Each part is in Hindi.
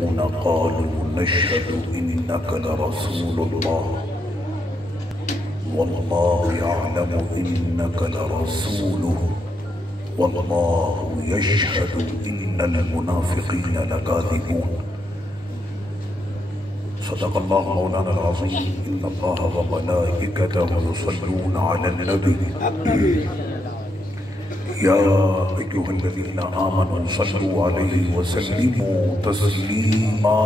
यशहदून क़ालू नशहदु इन्नका लरसूलुल्लाह वल्लाहु यअलमु इन्नका लरसूलुहु वल्लाहु यशहदु इन्नल मुनाफिकीन लकाज़िबून। सदक़ल्लाहु मौलाना अल-अज़ीम। इन्नल्लाहा व मलाइकतहु युसल्लूना अलन नबी या अय्युहल्लज़ीना आमनू सल्लू अलैहि व सल्लिमू तस्लीमा।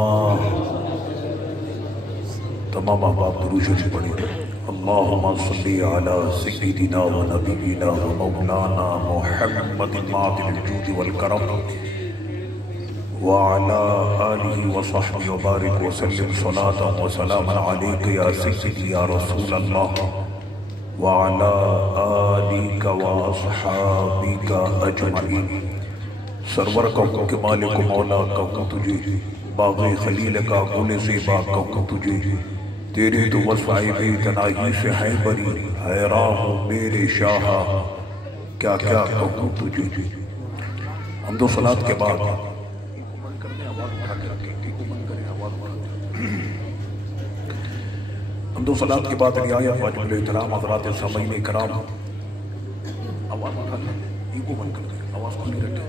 तमाम अहबाब दुरूद शरीफ पढ़िए। अल्लाहुम्मा सल्ली अला सय्यिदिना व नबिय्यिना व मौलाना मुहम्मदिन मातिल जूद वल करम व अला आलिहि व सहबिहि व बारिक व सल्लिम सलातन व सलामन अलैका या सय्यिदी या रसूल अल्लाह व अला आलिका व अस्हाबिका अजमईन। सरवर कहूँ कि मालिक मौला कहूँ तुझे, बाग़े खलील का गुल ज़ेबा कहूँ तुझे, तेरे तो वस्फ़ाए बेतनाही से है बरी, हैरान हूँ मेरे शाह क्या क्या कहूँ तुझे। हम्दो सलात के बाद हम्दो सलात के बाद रियायत वाजिब एहतराम हज़रात सामईन कराम, आवाज़ उठा लें, ईगो बंद कर दें, आवाज़ खुली रखें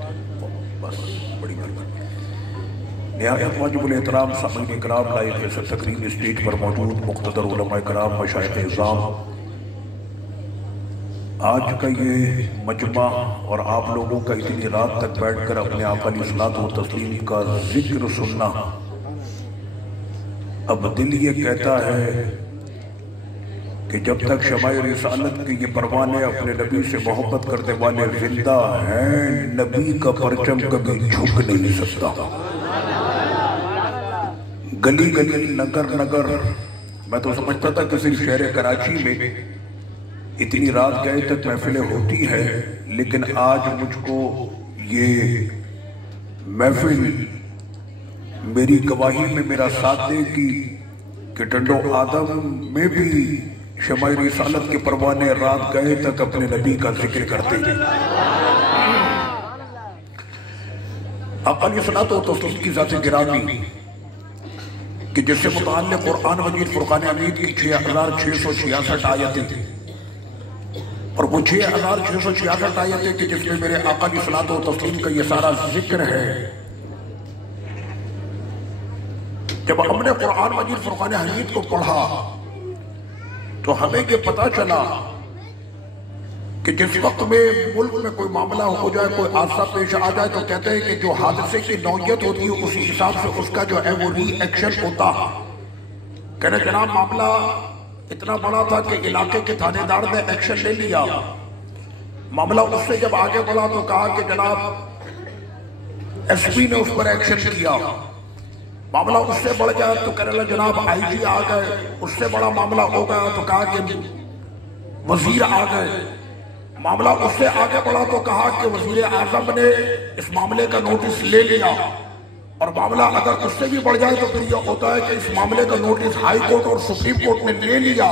बस, बड़ी मेहरबानी। निहायत वाजिब एहतराम सामईन कराम, लाइव तकरीम स्टेज पर मौजूद मुक़्तदर उलमा कराम, मशाइख़ इज़ाम, आज का ये मजमा और आप लोगों का इतनी रात तक बैठ कर अपने आका अलैहिस्सलातु व तस्लीम का जिक्र सुनना, अब दिल ये कहता है कि जब तक शमाए रिसालत के ये परवाने अपने नबी से मोहब्बत करने वाले जिंदा हैं, नबी का परचम कभी झुक नहीं सकता। गली गली नगर नगर, मैं तो समझता था कि सिर्फ शहर कराची में इतनी रात गए तक महफिलें होती है, लेकिन आज मुझको ये महफिल मेरी गवाही में मेरा साथ देगी कि टंडो आदम में भी शमाए रिसालत के परवाने रात गए तक अपने नबी का जिक्र करते हैं। अब अलैहिस्सलातु व तस्लीम की ज़ात गिरामी कि जिससे मुताल्लिक़ कुरान मजीद फुरक़ान हमीद की 6666 आयतें थी, और वो 6666 आयतें कि जिसमें मेरे आका अलैहिस्सलातु व तस्लीम का ये सारा जिक्र है। जब हमने कुरान मजीद फुरक़ान हमीद को पढ़ा तो हमें ये पता चला कि जिस वक्त में मुल्क में कोई मामला हो जाए, कोई हादसा पेश आ जाए, तो कहते हैं कि जो हादसे की नौयत होती है उसी हिसाब से उसका जो है वो रिएक्शन होता है। कहने जनाब मामला इतना बड़ा था कि इलाके के थानेदार ने एक्शन ले लिया। मामला उससे जब आगे बढ़ा तो कहा कि जनाब एसपी ने उस पर एक्शन किया। मामला उससे बढ़ गया तो कहने लगा जनाब आईजी आ गए। उससे बड़ा मामला हो गया तो कहा कि वजीर आ गए। मामला उससे आगे बढ़ा तो कहा कि वजीर आजम ने इस मामले का नोटिस ले लिया। और मामला अगर उससे भी बढ़ जाए तो फिर यह होता है कि इस मामले का नोटिस हाई कोर्ट और सुप्रीम कोर्ट ने ले लिया,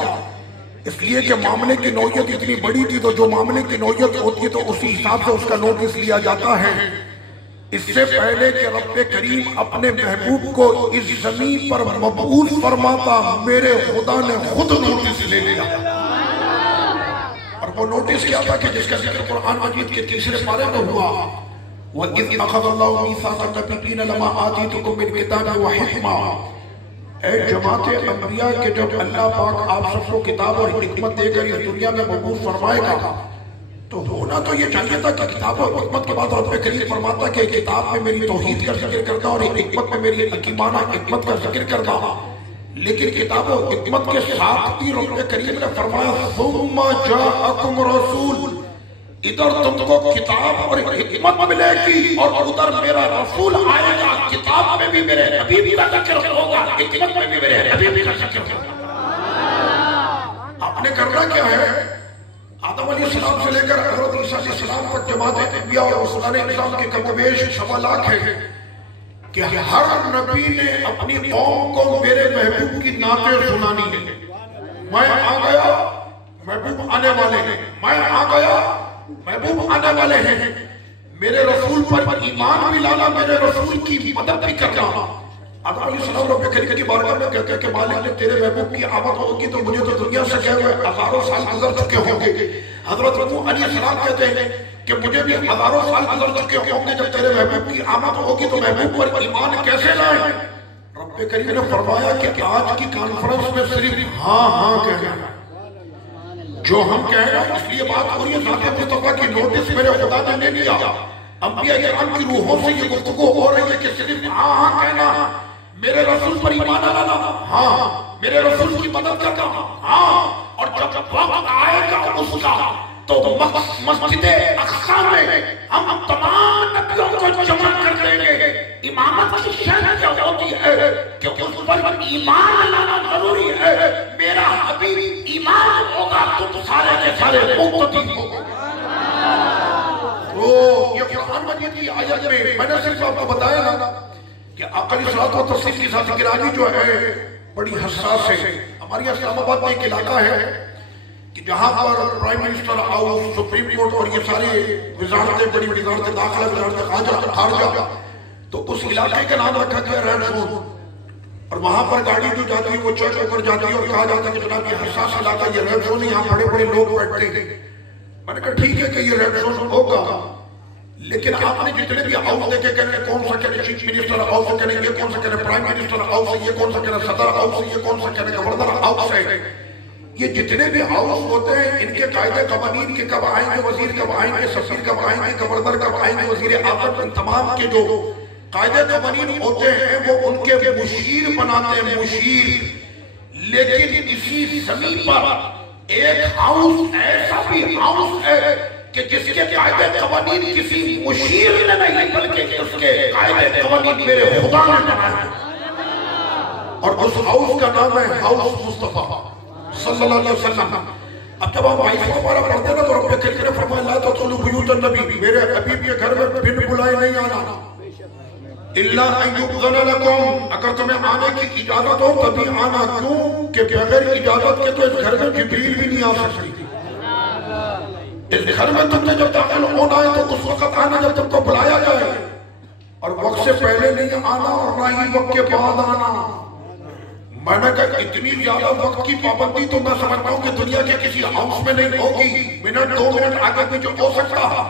इसलिए कि मामले की नौयत इतनी बड़ी थी। तो जो मामले की नौयत होती है तो उसी हिसाब से उसका नोटिस लिया जाता है। इससे पहले कि रब्बे करीम अपने महबूब को इस जमीन पर मबऊस फरमाता, मेरे खुदा ने खुद नोटिस ले लिया। और वो नोटिस क्या था कि जिसका जिक्र कुरान मजीद के 3 पारे में हुआ, वइज़ अख़ज़ल्लाहु मीसाक़न नबिय्यीन लमा आतीतुकुम मिन किताबिन व हिकमा। ऐ जमाते अंबिया के जब अल्लाह पाक आप सबको किताब और हिकमत देकर इस दुनिया में मबऊस फरमाएगा तो होना तो ये चाहिए था कि किताब और हिकमत के बाद रब्बे करीम फरमाता कि किताब में मेरी तौहीद का जिक्र करता और हिकमत में मेरी हकीमाना हिकमत का जिक्र करता। लेकिन किताब और हिकमत के साथ ही रब्बे करीम ने फरमाया सुम्मा जाअकुम रसूल, इधर तुमको किताब और हिकमत मिलेगी और उधर मेरा रसूल आएगा। किताब में भी मेरे नबी का जिक्र होगा, हिकमत में भी मेरे नबी का जिक्र होगा। आपने करना क्या है, आदम अलैहिस्सलाम से लेकर हज़रत ईसा अलैहिस्सलाम तक जमात अंबिया और रसूलान इस्लाम के कमोबेश 1.25 लाख है कि हर नबी ने अपनी कौम को मेरे महबूब की नातें सुनानी है। मैं आ गया, महबूब आने वाले हैं। मैं आ गया, महबूब आने वाले हैं। मेरे रसूल पर ईमान भी लाना, मेरे रसूल की मदद भी करना। आदम अलैहिस्सलाम रब्बे करीम की बारगाह में कहते हैं कि मालिक ने तेरे महबूब की आमद होगी तो मुझे तो दुनिया से गए हुए हजारों साल गुजर चुके होंगे। हजरत नूह अलैहिस्सलाम कहते हैं कि मुझे भी हजारों साल गुजर चुके होंगे, जब तेरे महबूब की आमद होगी तो महबूब पर ईमान कैसे लाए। रब्बे करीम ने फरमाया कि आज की कॉन्फ्रेंस में सिर्फ हाँ हाँ कहना, जो हम कह रहे हैं इसलिए बात हो रही है, ज़ाते मुस्तफा की नोटिस मेरे खुदा ने नहीं लिया। अंबिया किराम की रूहों से ये गुफ्तगू हो रही है कि सिर्फ हाँ हाँ कहना, मेरे रसूल पर ईमान लाना, हाँ मेरे रसूल की मदद करना, हाँ। और जब वक्त आएगा उसका तो मस्जिद अक्सा में हम तमाम नबियों को जमा कर देंगे। इमामत की शर्त क्या होती है कि उस पर ईमान लाना जरूरी है। मेरा हबीब ईमान होगा तुम सारे के सारे मुक्तदी हो। तो ये कुरान मजीद की आयत में मैंने सिर्फ आपको बताया ना कि आका अलैहिस्सलातु व तस्लीम की साथ गिरानी जो है बड़ी हसास है। हमारी इस्लामाबाद में एक इलाका है कि जहां पर prime minister house, supreme court और ये सारी वजारतें, बड़ी बड़ी वजारतें, दाखिला, वजारत खारजा, तो उस इलाके का नाम रखा गया रेड जोन। और वहां पर गाड़ी जो जाती है वो चेक होकर जाती है और कहा जाता है कि जनाब ये हसास इलाका, ये रेड जोन, यहाँ बड़े बड़े लोग बैठते हैं। मैंने कहा ठीक है कि ये रेड जोन होगा, लेकिन आपने जितने भी हाउस देखे, कहने कौन सा कहने चीफ मिनिस्टर हाउस कहने, ये कौन सा कहने प्राइम मिनिस्टर हाउस है, ये कौन सा कहने सदर हाउस है, ये कौन सा कहने गवर्नर हाउस है। ये जितने भी हाउस होते हैं इनके कायदे कवानीन के कब आएंगे, वजीर कब आएंगे, सफीर कब आएंगे, गवर्नर कब आएंगे, वजीर आजम, इन तमाम के जो कायदे कवानीन होते हैं वो उनके मुशीर बनाते हैं, मुशीर। लेकिन इसी जमीन पर एक हाउस ऐसा भी हाउस है कि जिसके कायदे कवानीन किसी मुशीर ने नहीं बल्कि उसके कायदे कवानीन मेरे खुदा ने बनाए। और उस हाउस का नाम है हाउस मुस्तफा सल्लल्लाहु अलैहि वसल्लम। अब जब हम 22वां पारा पढ़ते हैं ना तो रब्बे करीम ने फरमाया ला तदखुलू बुयूतन नबी, मेरे हबीब के घर में बिन बुलाए नहीं आना, इल्ला अन युअज़्ज़न लकुम, अगर तुम्हें आने की इजाजत हो तभी आना। क्यों कि बगैर इजाजत के तो इस घर में जिब्रील भी नहीं आ सकती। इस घर में तुमने जब दाखिल होना है तो उस वक्त आना जब तुमको बुलाया जाए, और वक्त से पहले नहीं आना और ना ही वक्त के बाद आना। मैंने कहा इतनी ज्यादा वक्त की पाबंदी तो मैं समझता हूँ कि दुनिया के किसी हाउस में नहीं होगी। मिनट 2 मिनट आगे पीछे हो सकता है,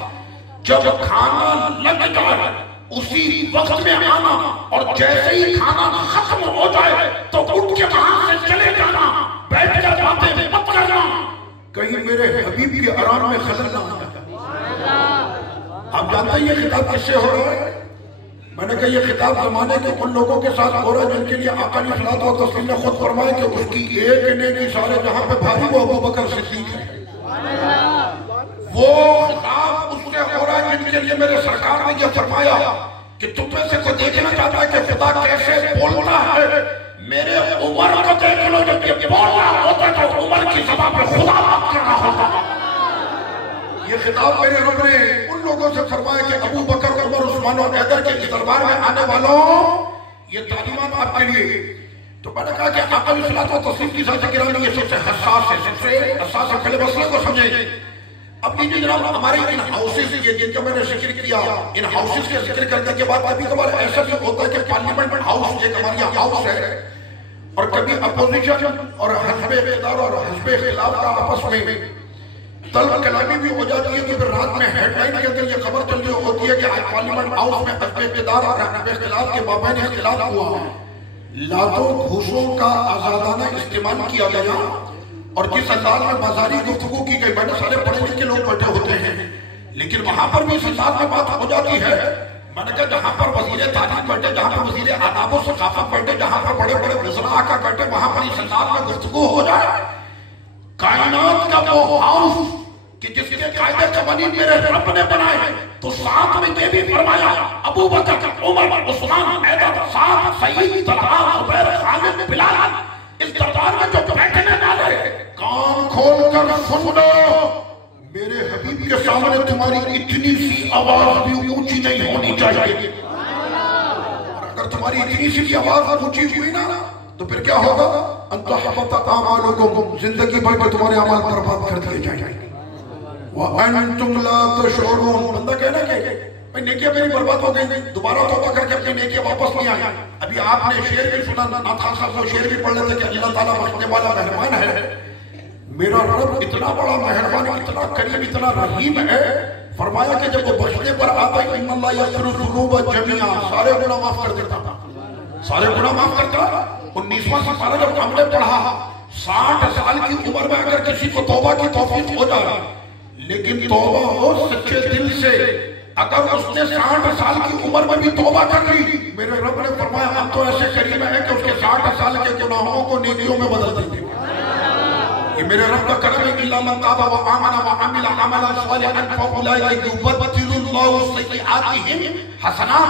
जब खाना लग जाए उसी वक्त में आना, और जैसे ही खाना खत्म हो जाए तो उठ के वहां से चले जाना, बैठ कर बातें मत करना, कहीं मेरे हबीब के आराम में खलल ना आ जाए। आप जानते हैं ये खिताब किससे हो रहा है? मैंने कहा ये खिताब जमाने के उन लोगों के साथ हो रहा है जिनके लिए आका अलैहिस्सलातु व तस्लीम ने खुद फरमाया कि उसकी एक नेकी सारे जहां पे भारी वो अबू बकर सिद्दीक है। वो खिताब उससे हो रहा है जिनके लिए मेरे सरकार ने ये फरमाया कि तुम में से कोई देखना चाहता है कि खुदा कैसे बोलता है, मेरे उमर को देख लो, जब ये बोलना होता है तो उमर की ज़बान पे खुदा बात करना होता। ये खिताब मेरे रब ने उन लोगों से फरमाया कि अबू बकर, उमर, उस्मान और हैदर के इस दरबार में आने वालों ये तालीमात आपके लिए। तो मैंने कहा कि आका अलैहिस्सलातु व तस्लीम की साथ गिरानी ये सबसे हसास है, सबसे हसास है। पहले मसले को समझे। अब ये जनाब हमारे इन हाउसेज ये जिनका मैंने जिक्र किया, इन हाउसेज के जिक्र करने के बाद कभी कभार ऐसा भी होता है कि पार्लियामेंट हाउस एक हमारे यहाँ हाउस है, और कभी अपोजिशन और हस्बे इख्तियार और हस्बे खिलाफ का आपस में तलब कलामी भी हो जाती है। तो फिर रात में हेडलाइन के अंदर ये खबर चल रही होती है कि आज पार्लियामेंट हाउस में हस्बे इख्तियार और हस्बे खिलाफ के माबैन इख्तिलाफ हुआ है। लातों घूसों का आजादाना इस्तेमाल किया गया, और जिस अंदाज में बाजारी गुफ्तगू की गई, मैंने सारे पढ़े लिखे लोग बैठे होते हैं, लेकिन वहां पर भी इस अंदाज में बात हो जाती है। मैंने कहा जहां पर वजीर तालीम बैठे, जहां पर वजीर आदाब और सकाफत बैठे, जहां पर बड़े बड़े वज़रा आकर बैठे, वहां पर इस अंदाज में गुफ्तगू हो जाए। कायनात का वो हाउस कि जिसके कायदे कवानीन मेरे रब ने बनाए हैं, तो साथ में ये भी फरमाया अबू बकर, उमर, उस्मान, हैदर, साद, सईद, तलहा, जुबैर, खालिद, बिलाल, इस दरबार में जो बैठने वाले कान खोल कर सुन लो, मेरे हबीब के सामने तुम्हारी इतनी सी आवाज भी ऊंची नहीं होनी चाहिए। और अगर तुम्हारी इतनी सी भी आवाज ऊंची हुई ना तो फिर क्या होगा? अंतहबत आमालुकुम, जिंदगी भर में तुम्हारे अमल बर्बाद कर दिए जाएंगे। वअंतुम ला तशऊरून, बंदा कहना कि भाई नेकियां मेरी बर्बाद हो गई, दोबारा तौबा करके अपनी नेकियां वापस नहीं आई। अभी आपने शेर भी सुना, नाथा साहब को शेर भी पढ़ लेते कि अल्लाह ताला बख्शने वाला मेहरबान है, मेरा रब इतना बड़ा मेहरबान, इतना करीम, इतना रहीम है। फरमाया कि जब वो बख्शने पर आता है इन्नल्लाह यग़फ़िरु ज़ुनूब जमीआ, सारे गुनाह माफ कर देता, सारे गुनाह माफ करता। 19वां सिपारा जब हमने पढ़ा 60 साल की उम्र में अगर किसी को तौबा की तौफीक हो जाए, लेकिन तौबा हो सच्चे दिल से, अगर उसने 60 साल की उम्र में भी तौबा कर ली, मेरे रब ने फरमाया हम तो ऐसे करीम है कि उसके 60 साल के गुनाहों को नेकियों में बदल देंगे। ये मेरे रब का करम है। इल्ला मन ताबा व आमना व अमिला अमलन सालिहन फउलाइका युबद्दिलुल्लाहु सय्यिआतिहिम हसनात,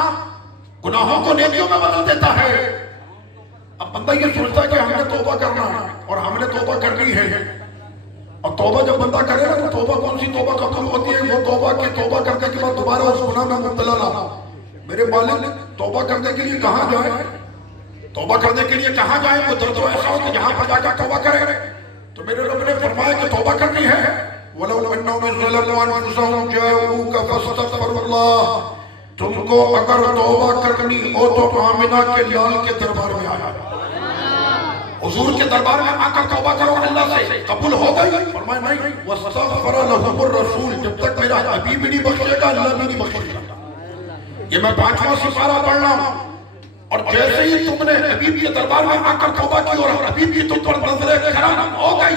गुनाहों को नेकियों में बदल देता है। अब बंदा ये सोचता है कि हमने तौबा करना है और हमने तौबा करनी है, और तौबा जब बंदा करेगा तो तौबा कौन सी तौबा कबूल होती है? वो तौबा करने के बाद दोबारा उस गुनाह में मुब्तला ना हो। मेरे मालिक तौबा करने के लिए कहाँ जाए? तौबा करने के लिए कहाँ जाए? वो दर्द ऐसा हो कि जहां पर जाकर तौबा करे। तो मेरे रब ने फरमाया कि तौबा करनी है। वलौ अन्नहुम ज़लमू अनफुसहुम जाऊका फस्तग़फिरुल्लाह, तुमको अगर तौबा करनी हो तो आमिना के लाल के दरबार में आया, हुजूर के दरबार में आकर तौबा करो, अल्लाह से कबूल हो गई। फरमाया नहीं, वस्तग़फर लहुमुर रसूल, जब तक मेरा हबीब भी नहीं बख्शेगा अल्लाह भी नहीं बख्शेगा। ये मैं 5वां सिपारा पढ़ रहा हूं, और जैसे ही तुमने हबीब के दरबार में आकर तौबा की और हबीब की तुम पर नजरे करम हो गई,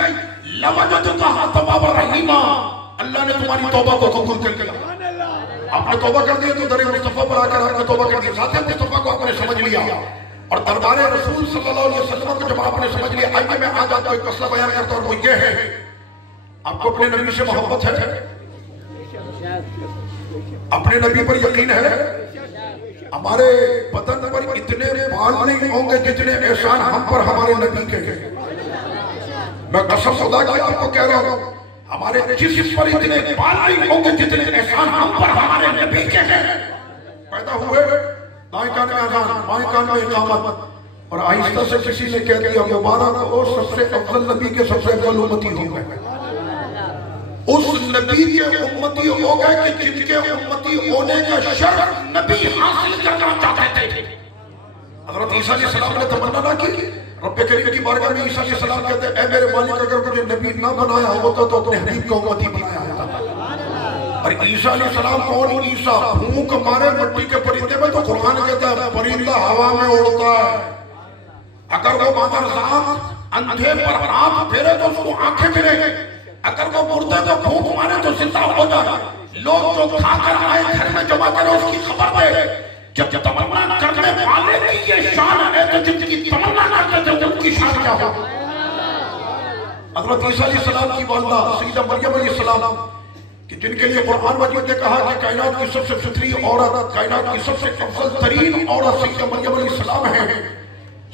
लवजदतहा तव्वाबा रहीमा, अल्लाह ने तुम्हारी तौबा को कबूल कर लिया। आपने तौबा कर दी तो दरे मुस्तफा पर आकर आपने तौबा कर दी, साथ ही मुस्तफा को आपने समझ लिया और दरबार रसूल सल्लल्लाहु अलैहि वसल्लम को जब आपने समझ लिया। आइए मैं आज आपको एक मसला बयान करता हूं, वो ये है, आपको अपने नबी से मोहब्बत है, अपने नबी पर यकीन है। हमारे बदन पर इतने बाल नहीं होंगे जितने एहसान हम पर हमारे नबी के हैं। मैं कसम खुदा की आपको कह रहा हूं, हमारे जिस्म पर इतने बाल नहीं होंगे जितने एहसान हम पर हमारे नबी के हैं। पैदा हुए दाएं कान में अज़ान, बाएं कान में इकामत, और आहिस्ता से किसी ने कह दिया मुबारक हो सबसे अफजल नबी के सबसे अफजल उम्मती हो गए। उस नबी के उम्मती हो गए कि जिनके उम्मती होने का शर्फ नबी हासिल करना चाहते थे। हज़रत ईसा अलैहिस्सलाम ने तमन्ना ना की, रब्बे करीम की बारगाह में ईसा अलैहिस्सलाम कहते हैं, ऐ मेरे मालिक अगर मुझे नबी ना बनाया होता तो अपने हबीब को उम्मती बनाया होता। और ईसा अलैहिस्सलाम कौन? ईसा भूख मारे मिट्टी के परिंदे में, तो कुरान कहता है परिंदा हवा में उड़ता है, अगर वो मादरजात अंधे पर आंख फेरे तो उसको आंखें फिरेंगे, अगर वो मुर्दे को भूख मारे तो जिंदा हो जाए। लोग जो खाकर आए घर में जमा करे उसकी खबर दे। जब तमन्ना करने वाले की ये शान है तो जिनकी तमन्ना ना करते उनकी शान क्या हो? हज़रत ईसा अलैहिस्सलाम की वालिदा सय्यदा मरियम अलैहिस्सलाम कि जिनके लिए कुरान मजीद ने कहा कि कायनात की सबसे फितरी औरत, कायनात की सबसे अफजल तरीन औरत सय्यदा मरियम अलैहिस्सलाम है।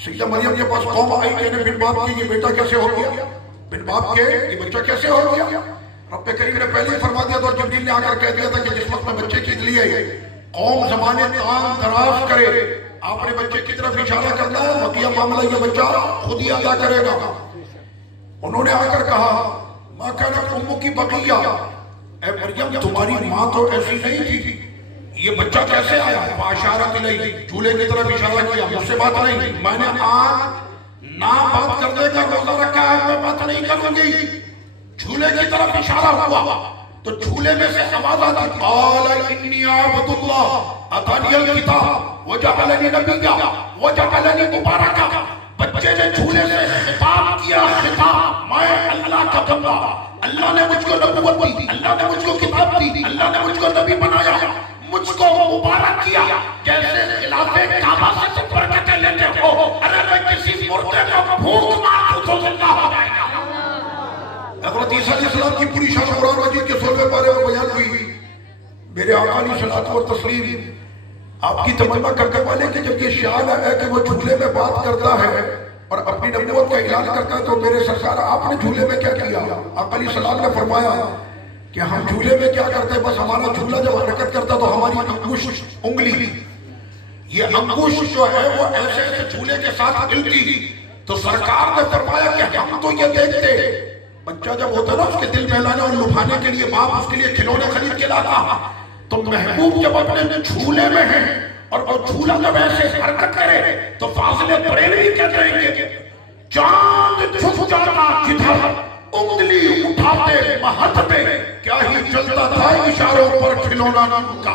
सय्यदा मरियम के पास कौम आई, कहने बिन बाप की ये बेटा कैसे हो गया, बिन बाप के ये बच्चा कैसे हो गया? रब्बे करीम ने पहले ही फरमा दिया था और जिब्रील ने आकर कह दिया था कि जिस वक्त में बच्चे के लिए कौम जमाने तान दराज करे, आपने बच्चे की तरफ इशारा करना है, बकिया मामला ये बच्चा खुद ही अदा करेगा। उन्होंने आकर कहा माँ काना उम्मू की बकिया, ऐ मरियम तुम्हारी माँ तो ऐसी नहीं थी, ये बच्चा कैसे आया? बाशारत नहीं, चूल्हे की तरफ इशारा किया, मुझसे बात नहीं, मैंने आज ना बात करने का रोजा रखा है, मैं बात नहीं करूंगी। झूले की तरफ इशारा हुआ तो झूले में से आवाज आती, क़ाल इन्नी अब्दुल्लाह अतानियल किताब वजअलनी नबिय्या वजअलनी मुबारका। बच्चे ने झूले से खिताब किया, खिताब, मैं अल्लाह का बंदा, अल्लाह ने मुझको नबूवत दी, अल्लाह ने मुझको किताब दी, अल्लाह ने मुझको नबी बनाया, मुझको मुबारक किया। जैसे खिलाफे काबा से तुम बरकतें लेते हो, अरे मैं किसी मुर्दे को भूख मारूं तो जिंदा हो जाएगा। हज़रत ईसा अलैहिस्सलाम की पूरी शान कुरान मजीद के 16वें पारे में बयान हुई। मेरे आका अलैहिस्सलातु व तस्लीम आपकी तमन्ना करने वाले की जब ये शान है कि वो झूले में बात करता है और अपनी नबूवत का ऐलान करता है, तो मेरे सरकार आपने झूले में क्या किया? आका अलैहिस्सलाम ने फरमाया कि हम झूले में क्या करते हैं, बस हमारा झूला जब हरकत करता तो हमारी अंगुश उंगली, ये अंगुश जो है वो ऐसे ऐसे झूले के साथ हिलती। तो सरकार ने फरमाया कि हम तो ये देखते, बच्चा जब होता ना उसके दिल बहलाने और लुभाने के लिए बाप उसके लिए खिलौने खरीद के लाता, तो महबूब जब अपने झूले में है और वो झूला जब ऐसे हरकत करे तो फाजिले बरेलवी कहते हैं कि चांद झुक जाता जिधर उंगली उठाते महत में, क्या ही चलता था इशारों पर खिलौना का।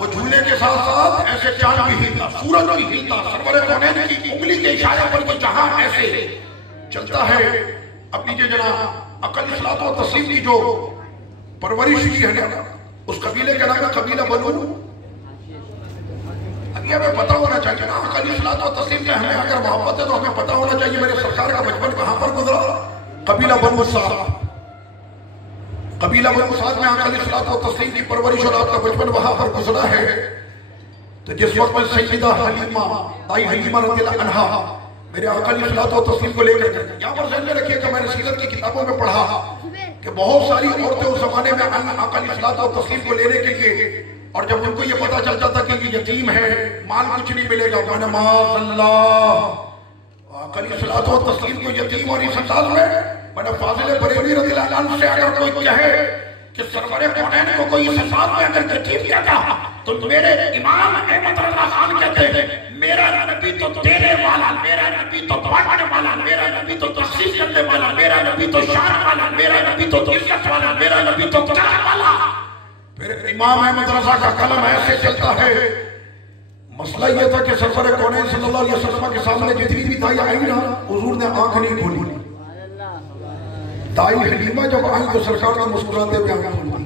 वो झूले के साथ साथ ऐसे चांद भी हिलता, सूरज भी हिलता, सरवरे कौनैन की उंगली के इशारे पर तो जहां ऐसे चलता है। अब नीचे जना अकल इस्लात और तस्लीम की जो परवरिश की है ना, उस कबीले का नाम है कबीला बनु। अभी हमें पता होना चाहिए ना, अकल इस्लात और तस्लीम के हमें अगर मोहब्बत है तो हमें पता होना चाहिए मेरे सरकार का बचपन कहां पर गुजरा। कबीला बनु साद, कबीला बनु साद में अकल इस्लात और तस्लीम की परवरिश और आपका बचपन वहां पर गुजरा है। तो जिस वक्त में सैयदा हलीमा, दाई हलीमा रज़ियल्लाहु अन्हा मेरे अकल इस्लात और तस्लीम को लेकर यहाँ पर ज़हन में रखिएगा, मैंने सीरत की किताबों में पढ़ा कि बहुत सारी औरतें उस जमाने में अकल इस्लात और तस्लीम को लेने के लिए, और जब उनको ये पता चलता था कि ये यतीम है, माल कुछ नहीं मिलेगा, अकल इस्लात और तस्लीम को यतीम और इस अंदाज में मैंने फाजिल बरेलवी रज़ियल्लाहु अन्हु से अगर कोई कहे कि सरवरे कौनैन को कोई इस अंदाज में अगर यतीम कहता तो मेरे इमाम अहमद रज़ा खान कहते हैं मेरा नबी तो देने वाला, मेरा नबी तो बांटने वाला, मेरा नबी तो तखसीस करने वाला, मेरा नबी तो शान वाला, मेरा नबी तो इज्जत वाला, मेरा नबी तो करम वाला। फिर इमाम अहमद रज़ा का कलम ऐसे चलता है। मसला यह था कि सरवरे कौनैन सल्लल्लाहु अलैहि वसल्लम के सामने जितनी भी दाई आई ना, हुजूर ने आंख नहीं खोली। दाई हलीमा जब आई तो सरकार ने मुस्कुराते हुए आंख खोली।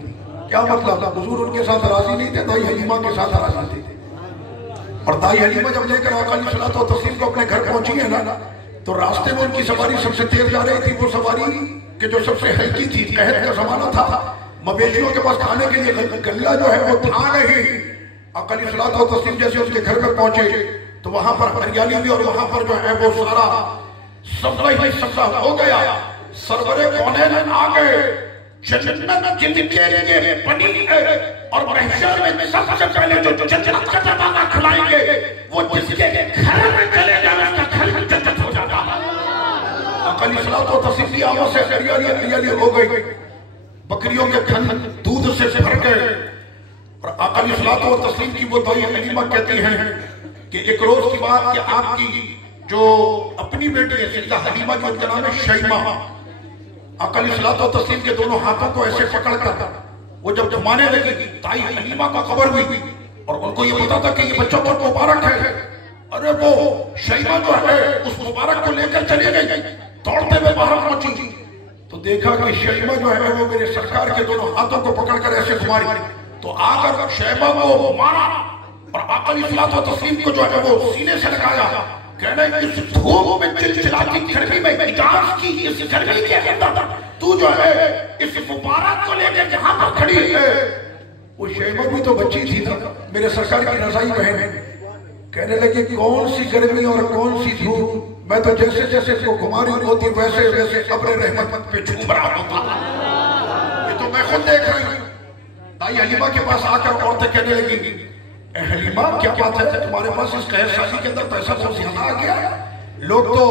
क्या मतलब? हुजूर उनके साथ राजी नहीं थे, दाई हलीमा के साथ राजी थे। और दाई हलीमा जब लेकर आका अलैहिस्सलातु व तस्लीम को अपने घर पहुंची है ना, तो रास्ते में उनकी सवारी सबसे तेज जा रही थी। वो सवारी के जो सबसे हल्की थी, कहत का जमाना था, मवेशियों के पास खाने के लिए गल्ला जो है वो था नहीं। आका अलैहिस्सलातु व तस्लीम जैसे उसके घर पर पहुंचे तो वहां पर हरियाली भी और वहां पर जो है वो सारा सब्जा ही सब्जा हो गया। सरवरे कौनैन आ गए, जन्नत जिनके लिए बनी है और महशर में सबसे पहले जो जन्नत का दरवाजा खुलाएंगे वो जिसके घर में चले जाए उसका घर जन्नत हो जाता है। आका अलैहिस्सलातु व तस्लीम की आंखों से हरियाली हो गई, बकरियों के थन दूध से भर गए। और आका अलैहिस्सलातु व तस्लीम की वो दाई हलीमा कहती हैं कि एक रोज की बात कि आपकी जो अपनी बेटी है सैयदा हलीमा की, उनका नाम है शैमा, आका अलैहिस्सलातु व तस्लीम के दोनों हाथों को ऐसे पकड़कर वो जब घुमाने लगी, दाई हलीमा को खबर हुई और उनको ये पता था कि ये बच्चा बहुत मुबारक है। अरे वो शैमा जो है उस मुबारक को लेकर चली गई, दौड़ते हुए बाहर पहुंची तो देखा कि शैमा जो है वो मेरे सरकार के दोनों हाथों को पकड़कर ऐसे घुमाई। तो आकर शैमा को मारा और आका अलैहिस्सलातु व तस्लीम को जो है वो सीने से लगाया, कहने इस धूप में चिलचिलाती गर्मी में इजाज की इस गर्मी के अंदर तू जो है इस मुबारक को लेकर जहां पर खड़ी है। वो शैमा भी तो बच्ची थी ना, मेरे सरकार की रजाई बहन, कहने लगी कौन सी गर्मी और कौन सी धूप, मैं तो जैसे जैसे इसको घुमा रही होती वैसे वैसे अब्र रहमत पे झूम रहा होता। ये तो मैं खुद देख रही हूँ। दाई हलीमा के पास आकर औरतें कहने लगी, हलीमा क्या बात है, तुम्हारे पास इस कहर शादी के अंदर पैसा बहुत ज्यादा आ गया। लोग तो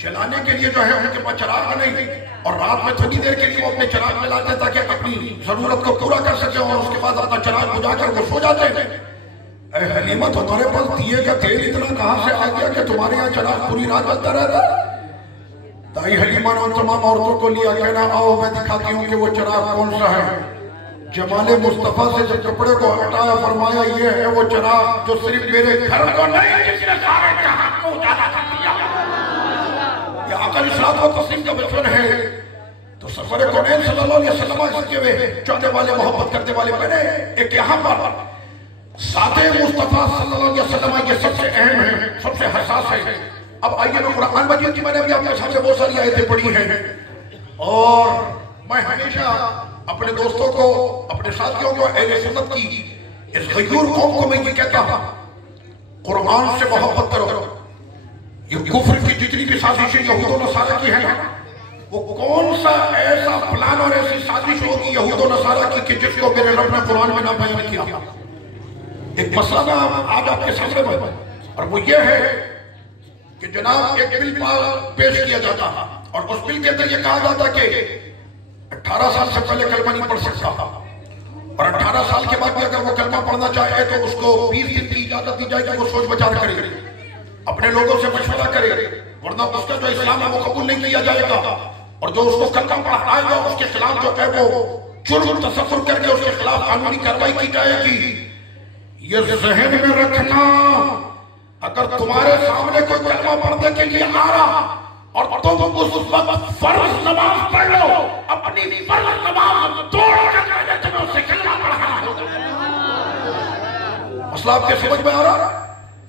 जलाने के लिए जो है उनके पास चिराग नहीं, और रात में थोड़ी देर के लिए वो अपने चिराग जलाते ताकि अपनी जरूरत को पूरा कर सके और उसके बाद अपना चिराग बुझाकर वो सो जाते हैं। हलीमा तुम्हारे पास दिए का तेल इतना कहां से आ गया कि तुम्हारे यहाँ चिराग पूरी रात जलता रहता? दाई हलीमा ने उन तमाम औरतों को लिया, कहना आओ मैं दिखाती हूँ कि वो चिराग कौन सा है। जमाले मुस्तफा से जब कपड़े को हटाया, फरमाया ये है वो चिराग जो सिर्फ मेरे घर को नहीं जिसने सारे जहां को उजाला कर दिया। ये आका अलैहिस्सलातु व तस्लीम का बचपन है। तो सरवरे कौनैन सल्लल्लाहु अलैहि वसल्लम इसके वे चाहने वाले मोहब्बत करने वाले बने। एक यहाँ पर सादे मुस्तफा सल्लल्लाहु अलैहि वसल्लम ये सबसे अहम है, सबसे हसास है। अब आइए मैं कुरान मजीद की मैंने भी आपके सामने बहुत सारी आयतें पढ़ी हैं और मैं हमेशा अपने दोस्तों को, अपने साथियों को, अहले सुन्नत की इस गयूर कौम को मैं ये कहता हूं, कुरान से मोहब्बत करो। ये कुफ्र की जितनी भी साजिशें यहूद और नसारा की है, वो कौन सा ऐसा प्लान और ऐसी साजिश होगी यहूद और नसारा की कि जिसको मेरे रब ने कुरान में ना बयान किया। एक मसला मैं आज आपके सामने में, और वो ये है कि जनाब एक बिल पेश किया जाता और उस बिल के अंदर ये कहा जाता कि 18 साल से पहले कलमा नहीं पढ़ सकता और 18 साल के बाद भी अगर वो कलमा पढ़ना चाहे तो उसको 20 दिन की इजाजत दी जाएगी, वो सोच विचार करे, अपने लोगों से मशवरा करे, वरना उसका जो इस्लाम है वो कबूल नहीं किया जाएगा। और जो उसको कलमा पढ़ाएगा उसके खिलाफ जो है वो जुर्म तसव्वुर करके उसके खिलाफ कानूनी कार्रवाई की जाएगी। ये जहन में रखना, अगर तुम्हारे सामने कोई कलमा पढ़ने के लिए आ रहा और तुम उस वक्त फर्ज नमाज पढ़ लो, अपनी फर्ज नमाज तोड़ तुम्हें उससे कलमा पढ़ना होगा। मसला आपके समझ में आ रहा?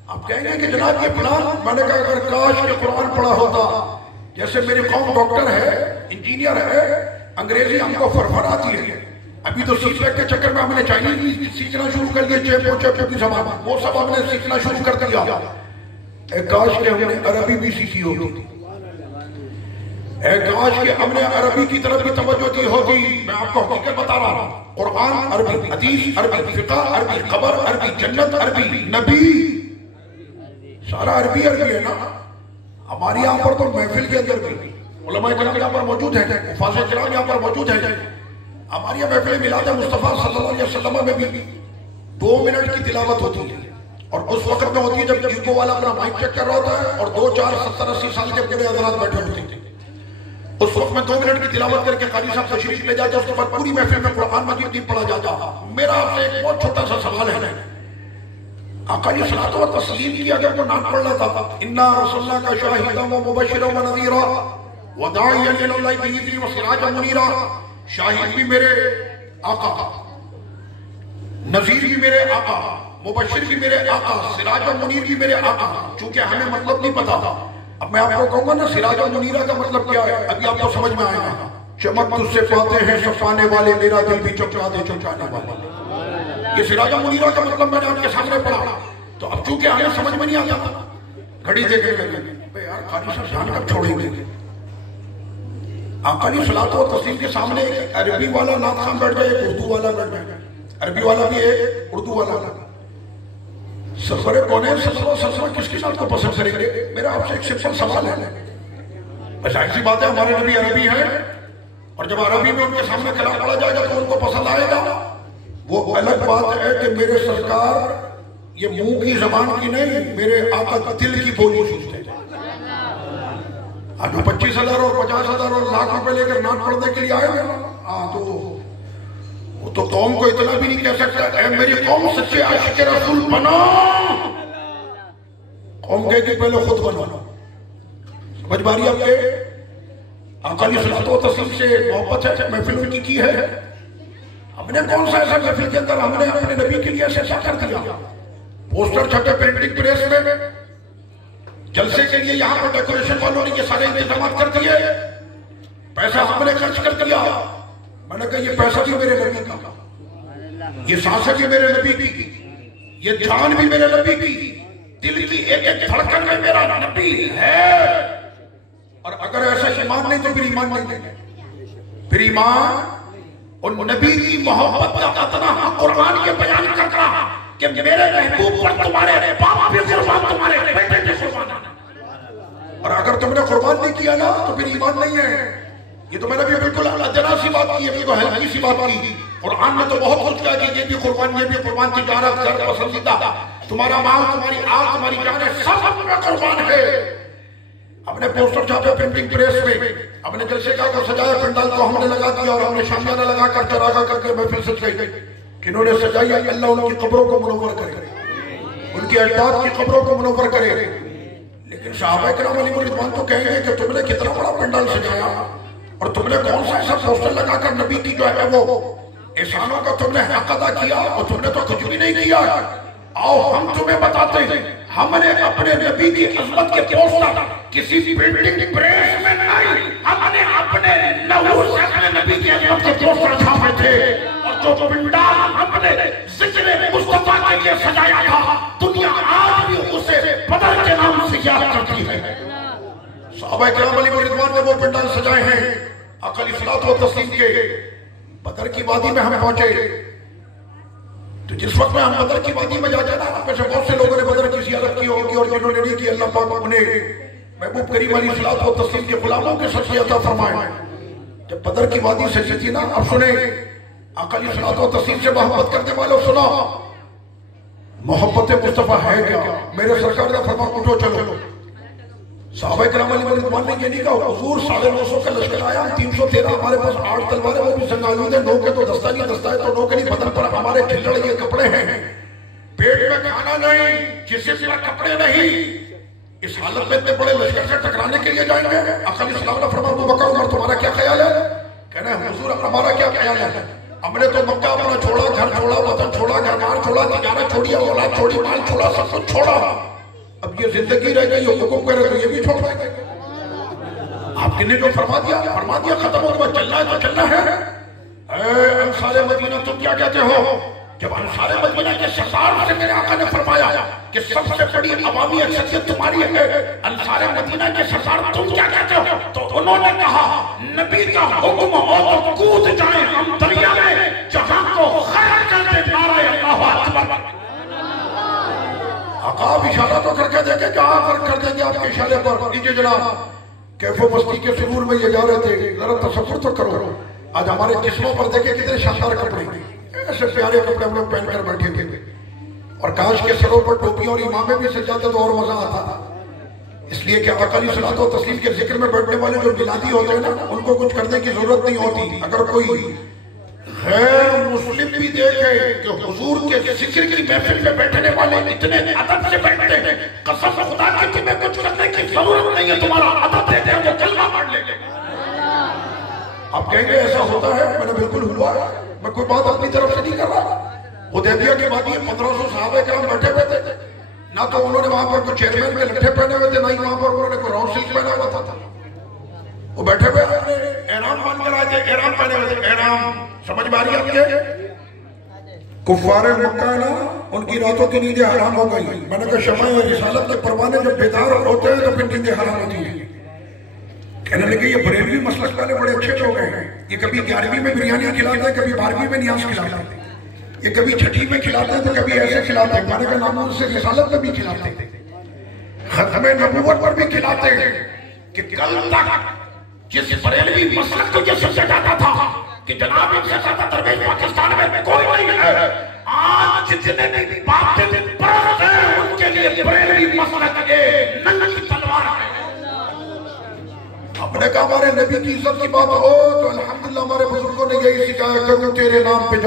आप कहेंगे कि जनाब ये प्लान, मैंने कहा अगर काश के कुरान पढ़ा होता, जैसे मेरी कौम डॉक्टर है, इंजीनियर है, अंग्रेजी हमको फरफर आती है, अभी तो सीखने के चक्कर में हमने चाइनीज भी सीखना शुरू कर दिया, चेपो की जबान वो सब हमने सीखना शुरू कर दिया। काश के हमने अरबी भी सीखी होती, काश के हमने अरबी की तरफ भी तवज्जो दी होती। मैं आपको हकीकत बता रहा हूं, कुरान अरबी, हदीस अरबी, फिक़ह अरबी, खबर अरबी, जन्नत अरबी, नबी सारा अरबी है ना। हमारे यहाँ पर तो महफिल के अंदर भी उलमाए किराम यहाँ पर मौजूद है, हुफ़ाज़ किराम यहाँ पर मौजूद है। हमारी यहाँ महफिल मिलाद मुस्तफ़ा सल्लल्लाहु अलैहि वसल्लम में भी 2 मिनट की तिलावत होती है, और उस वक्त में होती है जब ईगो वाला अपना माइक चेक कर रहा होता है और 2, 4, 70, 80 साल के बड़े हज़रात बैठे होते हैं। उस वक्त में 2 मिनट की तिलावत करके कारी साहब तशरीफ ले जाते, उसके बाद पूरी महफिल में कुरान मजीद नहीं पढ़ा जाता। मेरा आपसे एक बहुत छोटा सा सवाल है, आका सलातो व तस्लीम की अगर वो नाम पढ़ लेता, इन्ना रसूलुल्लाह का शाहिदन व मुबश्शिरन व नज़ीरा व दाइयन इलल्लाहि बिइज़्निही व सिराजन मुनीरा, शाहिद भी मेरे आका, नज़ीर भी मेरे आका, मुबश्शिर भी मेरे आका, सिराज व मुनीर भी मेरे आका। चूंकि हमें मतलब नहीं पता, अब मैं आपको कहूंगा ना सिराज व मुनीरा का मतलब क्या है, अभी आपको समझ में आएगा। चमक तुझसे पाते हैं सफाने वाले, मेरा दिल भी चमका दे चमकाने वाले। ये सिराज व मुनीरा का मतलब मैंने आपके सामने पढ़ा, तो अब चूंकि हमें समझ में नहीं आता, घड़ी देख के यार कारी साहब जान कब छोड़ेंगे। आकाली सलातो और तस्लीम के सामने एक अरबी वाला नाथ खान बैठ गया, एक उर्दू वाला बैठ गया, अरबी वाला भी है, उर्दू वाला। सफरे कौन सफर किसकी बात को पसंद करेंगे? मेरा आपसे एक सिंपल सवाल है, बस ऐसी बात है, हमारे नबी अरबी है, और जब अरबी में उनके सामने कलाम पढ़ा जाएगा तो उनको पसंद आएगा। वो अलग बात है कि मेरे सरकार ये मुंह की जबान की नहीं, मेरे आका दिल की बोली सुनते हैं। आज 25,000 और 50,000 और लाख रुपए लेकर नाम पढ़ने के लिए आए हैं, तो कौम को इतना भी नहीं कह सकता ऐ मेरी कौम सच्चे आशिक रसूल बनो। कौम कहेगी पहले खुद बनो। समझ बारी आपके आकाली सलातो तस्लीम से मोहब्बत है, महफिल उनकी की है। हमने कौन सा ऐसा महफिल के अंदर हमने अपने नबी के लिए ऐसा कर दिया, पोस्टर छपे प्रिंटिंग प्रेस में, जलसे के लिए यहाँ पर डेकोरेशन वालों ने ये सारे इंतजाम कर दिए, पैसा हमने खर्च कर दिया। मैंने कहा ये पैसा भी मेरे नबी का, ये सांसें भी मेरे नबी की, ये जान भी मेरे नबी की, दिल की एक एक धड़कन में मेरा नबी है। और अगर ऐसा ईमान नहीं तो फिर ईमान नहीं है, फिर ईमान और नबी की मोहब्बत का इतना कुरान ये बयान कर रहा कि मेरे महबूब पर तुम्हारे बाप भी कुर्बान, तुम्हारे बेटे भी कुर्बान। और अगर तुमने कुर्बान नहीं किया ना तो फिर ईमान नहीं है। ये तो मैंने भी बिल्कुल अदना सी बात की है, बिल्कुल हल्की सी बात की। कुरान में तो बहुत कुछ किया कि ये भी कुर्बान, ये भी कुर्बान, तिजारत, घर, पसंदीदा, तुम्हारा माल, तुम्हारी आग, तुम्हारी जान, सब में कुर्बान है। अपने पोस्टर छापे प्रिंटिंग प्रेस में, अपने जलसे का को सजाया, पंडाल को हमने लगा दिया और हमने शामियाना लगाकर चरागा करके महफिल सज गई। किन्होंने सजाई, अल्लाह उनकी कब्रों को मुनव्वर करे, उनकी अजदाद की कब्रों को मुनव्वर करे। लेकिन सहाबा किराम अलैहिम रिज़वान तो कहेंगे कि तुमने कितना बड़ा पंडाल सजाया और तुमने कौन सा ऐसा पोस्टर लगाकर नबी की जो है वो एहसानों का तुमने हक अदा किया, और तुमने तो कुछ भी नहीं किया। आओ हम तुम्हें बताते हैं, हमने अपने नबी की अज़मत के पोस्टर किसी बिल्डिंग प्रेस में नहीं, हमने अपने नबी की अज़मत के पोस्टर छापे थे। और जो पंडाल हमने ज़िक्र मुस्तफा के लिए सजाया था, दुनिया आज भी उसे बदर के नाम से याद करती है। सहाबा किराम अलैहिम रिज़वान ने वो पंडाल सजाए हैं। आका सलातो व तस्लीम के बदर की वादी में हम पहुंचे, तो जिस वक्त में हम बदर की वादी में जाते ना, आप में से बहुत से लोगों ने बदर की ज़ियारत की होगी और जिन्होंने नहीं की, अल्लाह पाक उन्हें महबूब करीम अलैहिस्सलातु व तस्लीम के गुलामों के सच्चे अता फरमाए। जब बदर की वादी सजी थी ना, अब सुने, आका अलैहिस्सलातु व तस्लीम से मोहब्बत करने वालों सुनो, मोहब्बत मुस्तफा है क्या? मेरे सरकार का फरमा उठो चलो। साहबा किराम रिज़वान ने ये नहीं कहा हुजूर 950 का लश्कर आया, 313 हमारे पास 8 तलवारें वो भी संगालूद है, 9 के तो दस्ता नहीं, दस्ता है तो 9 के नहीं, बदन पर हमारे खिल्लड़ ये कपड़े हैं, पेट में खाना नहीं, जिससे सिवा कपड़े नहीं, इस हालत में इतने बड़े लश्कर से टकराने के लिए जाएंगे? आका अलैहिस्सलाम ने फरमाया अबू बकर उमर तुम्हारा क्या ख्याल है? कह रहे हैं हुजूर हमारा क्या ख्याल है, हमने तो मक्का अपना छोड़ा, घर छोड़ा, वतन छोड़ा, घरबार छोड़ा, तिजारत छोड़ी, औलाद छोड़ी, माल छोड़ा, सब कुछ छोड़ा, अब ये जिंदगी रह गई, हुक्म करे तो ये भी छोड़ देंगे। आपके ने जो फरमा दिया खत्म हो गया, चलना है तो चलना है। अंसारे मदीना तुम क्या कहते हो? जब अंसारे मदीना के सरदार से मेरे आका ने फरमाया कि सबसे बड़ी अवामी अक्सरियत तुम्हारी है, अंसारे मदीना के सरदार तुम क्या कहते हो? तो उन्होंने कहा नबी का हुक्म हो तो कूद जाए हम दरिया में, जहां को खैर कर दे नारे अल्लाहु अकबर। आका इशारा तो करके देखे, क्या कर देंगे आपके इशारे पर? नीचे जनाब कैफो बस्ती के सुरूर में ये जा रहे थे, जरा तसव्वुर तो करो, आज हमारे जिस्मों पर देखे कितने शानदार कपड़े, ऐसे प्यारे कपड़े हम लोग पहन कर बैठे थे, और काश के सरों पर टोपी और इमामे भी सज जाते तो और मजा आता। इसलिए कि आका अलैहिस्सलातु व तस्लीम के जिक्र में बैठने वाले जो बिलादी होते हैं ना, उनको कुछ करने की जरूरत नहीं होती। अगर कोई गैर मुस्लिम भी देखे कि हुजूर के जिक्र की महफिल में बैठने वाले इतने अदब से बैठते हैं, कसम खुदा की तुम्हें कुछ करने की जरूरत नहीं है, तुम्हारा अदब देते हैं वो कलमा पढ़ लेंगे। आप कहेंगे ऐसा होता है? मैंने बिल्कुल हुआ, मैं कोई बात अपनी तरफ से नहीं कर रहा। हुदैबिया के बाद 1500 सहाबा किराम बैठे हुए थे, ना तो उन्होंने वहां पर कुछ चेयरमैन के लट्ठे पहने हुए थे, ना ही वहां पर उन्होंने कोई राउंड सिल्क पहना हुआ था। वो बैठे हुए अपने एहराम बांधकर आए थे, एहराम पहने हुए थे, एहराम समझ में आ रही है आपके? कुफ्फारे मक्का ना उनकी रातों की नींदें हराम हो गई। मैंने कहा शमाए रिसालत के परवाने जब बेदार होते हैं तो फिर नींदें हराम होती हैं। कहने लगे ये बरेलवी मसलक वाले बड़े अच्छे लोग हैं, ये कभी 11वीं में बिरयानी खिलाते हैं, कभी 12वीं में न्याज खिलाते हैं, ये कभी 6ठी में खिलाते हैं तो कभी ऐसे खिलाते हैं। मैंने कहा नामों से रिसालत में भी खिलाते हैं, खत्मे नबूवत पर भी खिलाते हैं। कि कल तक जिस बरेलवी मसलक को ये समझा जाता था कि जनाब इनसे ज्यादा दरवेश पाकिस्तान में कोई नहीं है, आज जितने भी बातें परस्त हैं उनके लिए बरेलवी मसलक के नंगी तलवार है। अपने कहा हमारे नबी की इज्जत की बात हो तो अल्हम्दुलिल्लाह हमारे बुजुर्गों ने यही सिखाया करूं तेरे नाम पे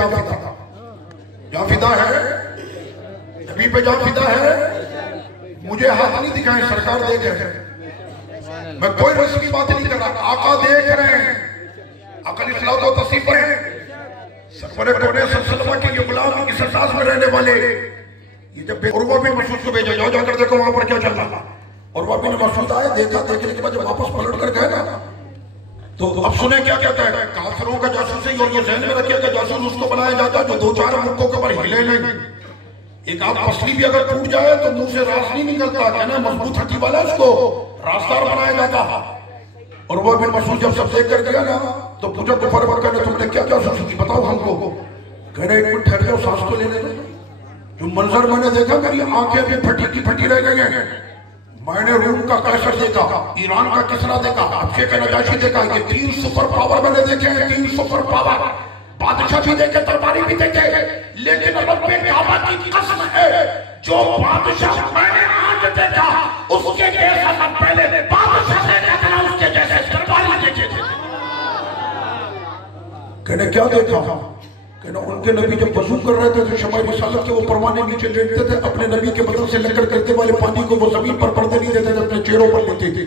जाफिदा है, नबी पे जाफिदा है। मुझे हाथ नहीं दिखाए, सरकार देख रहे हैं, मैं कोई रस्म की बात नहीं कर रहा, आका देख रहे हैं, आका अलैहिस्सलातु व तस्लीम पर है। सरवरे कौने सल्लल्लाहु के ये गुलाम इस अंदाज में रहने वाले, ये जब उर्वा बिन मसूद को भेजा, जाओ जाकर देखो वहां पर क्या चल रहा। उर्वा बिन मसूद आए, देखा, देखने के बाद जब वापस पलट कर गए ना, तो अब सुने क्या कहता है, काफिरों का जासूस ही, और ये ज़हन में रखिएगा जासूस उसको बनाया जाता है जो 2-4 मुल्कों के ऊपर हिले नहीं। एक आध पसली भी अगर टूट जाए तो मुंह से रास नहीं निकलता, कहना मजबूत हड्डी वाला उसको रास्तार बनाया जाता। और वो बिन मसूद जब सब देख कर गया ना तो पूछा कुफर मक्का ने तुमने क्या जासूसी की, बताओ हमको। कह रहे एक मिनट ठहर जाओ, सांस तो लेने दो। जो मंजर मैंने देखा मेरी आंखें भी फटी की फटी रह गई हैं। मैंने रूम का कैसर देखा, ईरान का किसरा देखा, अक्षय का नजाशी देखा, ये 3 सुपर पावर मैंने देखे हैं, 3 सुपर पावर। बादशाह भी देखे, दरबारी भी देखे, लेकिन रब्बे काबा की कसम है जो बादशाह मैंने आज देखा उसके जैसा मैं पहले बादशाह ने देखा, उसके जैसे दरबारी देखे थे। कहने क्या देखा? कहना उनके नबी जब वजू कर रहे थे तो शमाए रिसालत के वो परवाने नीचे लेटते थे, अपने नबी के बदन से लेकर करते वाले पानी को वो जमीन पर पड़ने नहीं देते थे, अपने चेहरों पर लेते थे।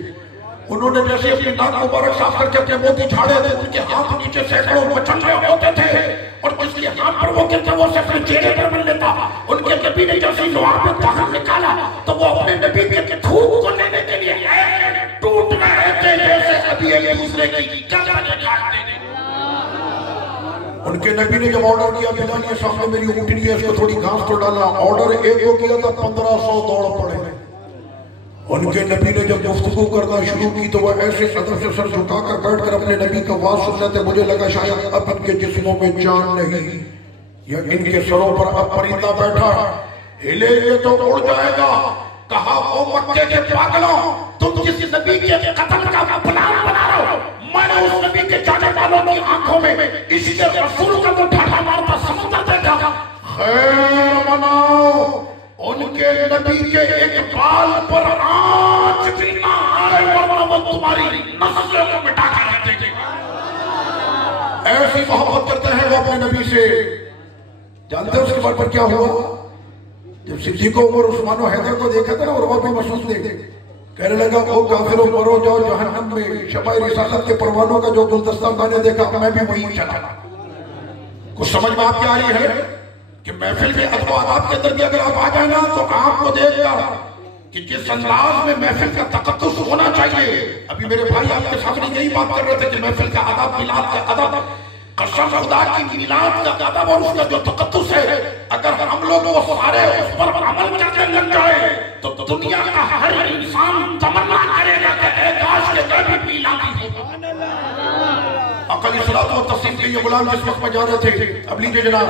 उन्होंने जैसे अपनी नाक मुबारक साफ करके अपने मोती झाड़े थे, उनके हाथ नीचे सैकड़ों मचंगे होते थे, और जिसके हाथ पर वो गिरते वो से अपने चेहरे पर बन लेता। उनके नबी ने जैसे लोहा पे बाहर निकाला तो वो अपने नबी के थूक को लेने के लिए टूट रहे थे जैसे अभी एक दूसरे की गर्दन काटते थे। उनके नबी ने जब ऑर्डर किया बिलाल ये सामने मेरी ऊँटनी है, इसको थोड़ी घास तो डालना, ऑर्डर एक को किया था 1500 दौड़ पड़े। उनके नबी ने जब गुफ्तगू करना शुरू की तो वह ऐसे सदर से सर झुकाकर बैठकर अपने नबी का वाज सुन रहे थे। मुझे लगा शायद अब इनके जिस्मों में जान नहीं, या इनके सरों पर अब परिंदा बैठा, हिलेंगे तो उड़ जाएगा। कहा ओ मक्के के पागलों, तुम किसी नबी के कत्ल का प्लान बना रहे हो, मैंने उस नबी के जाने वालों की आंखों में इसके रसूल का तो ठाठा मारता समुद्र देखा। खैर मनाओ, उनके नबी के एक बाल पर आंच भी ना आए वरना वो तुम्हारी नस्ल को मिटा कर रख देंगे। ऐसी मोहब्बत करते हैं वो अपने नबी से। जानते हैं उसके बाद पर क्या हुआ? जब सिद्दीक उमर उस्मान और हैदर को देखा था ना, और भी महसूस दे कहने लगा वो काफिरों मरो जाओ जहन्नम में, शफाए रिसालत के परवानों का जो गुलदस्ता मैंने देखा मैं भी वहीं चला। कुछ समझ में आपकी आ रही है कि महफिल के अदब आदाब के अंदर भी अगर आप आ जाए ना तो आपको देखकर कि जिस अंदाज में महफिल का तकद्दुस होना चाहिए। अभी मेरे भाई आपके सामने यही बात कर रहे थे कि महफिल का अदब, मिलाद का अदब, कसम खुदा की मिलाद का अदब और उसका जो तकद्दुस है, अगर हम लोग वो सारे उस पर अमल करने लग जाए तो दुनिया का हर इंसान तमन्ना करेगा कि काश के मैं भी मिलादी हो। अकली सलात और तस्लीम के ये गुलाम जिस वक्त में जा रहे थे, अब लीजिए जनाब,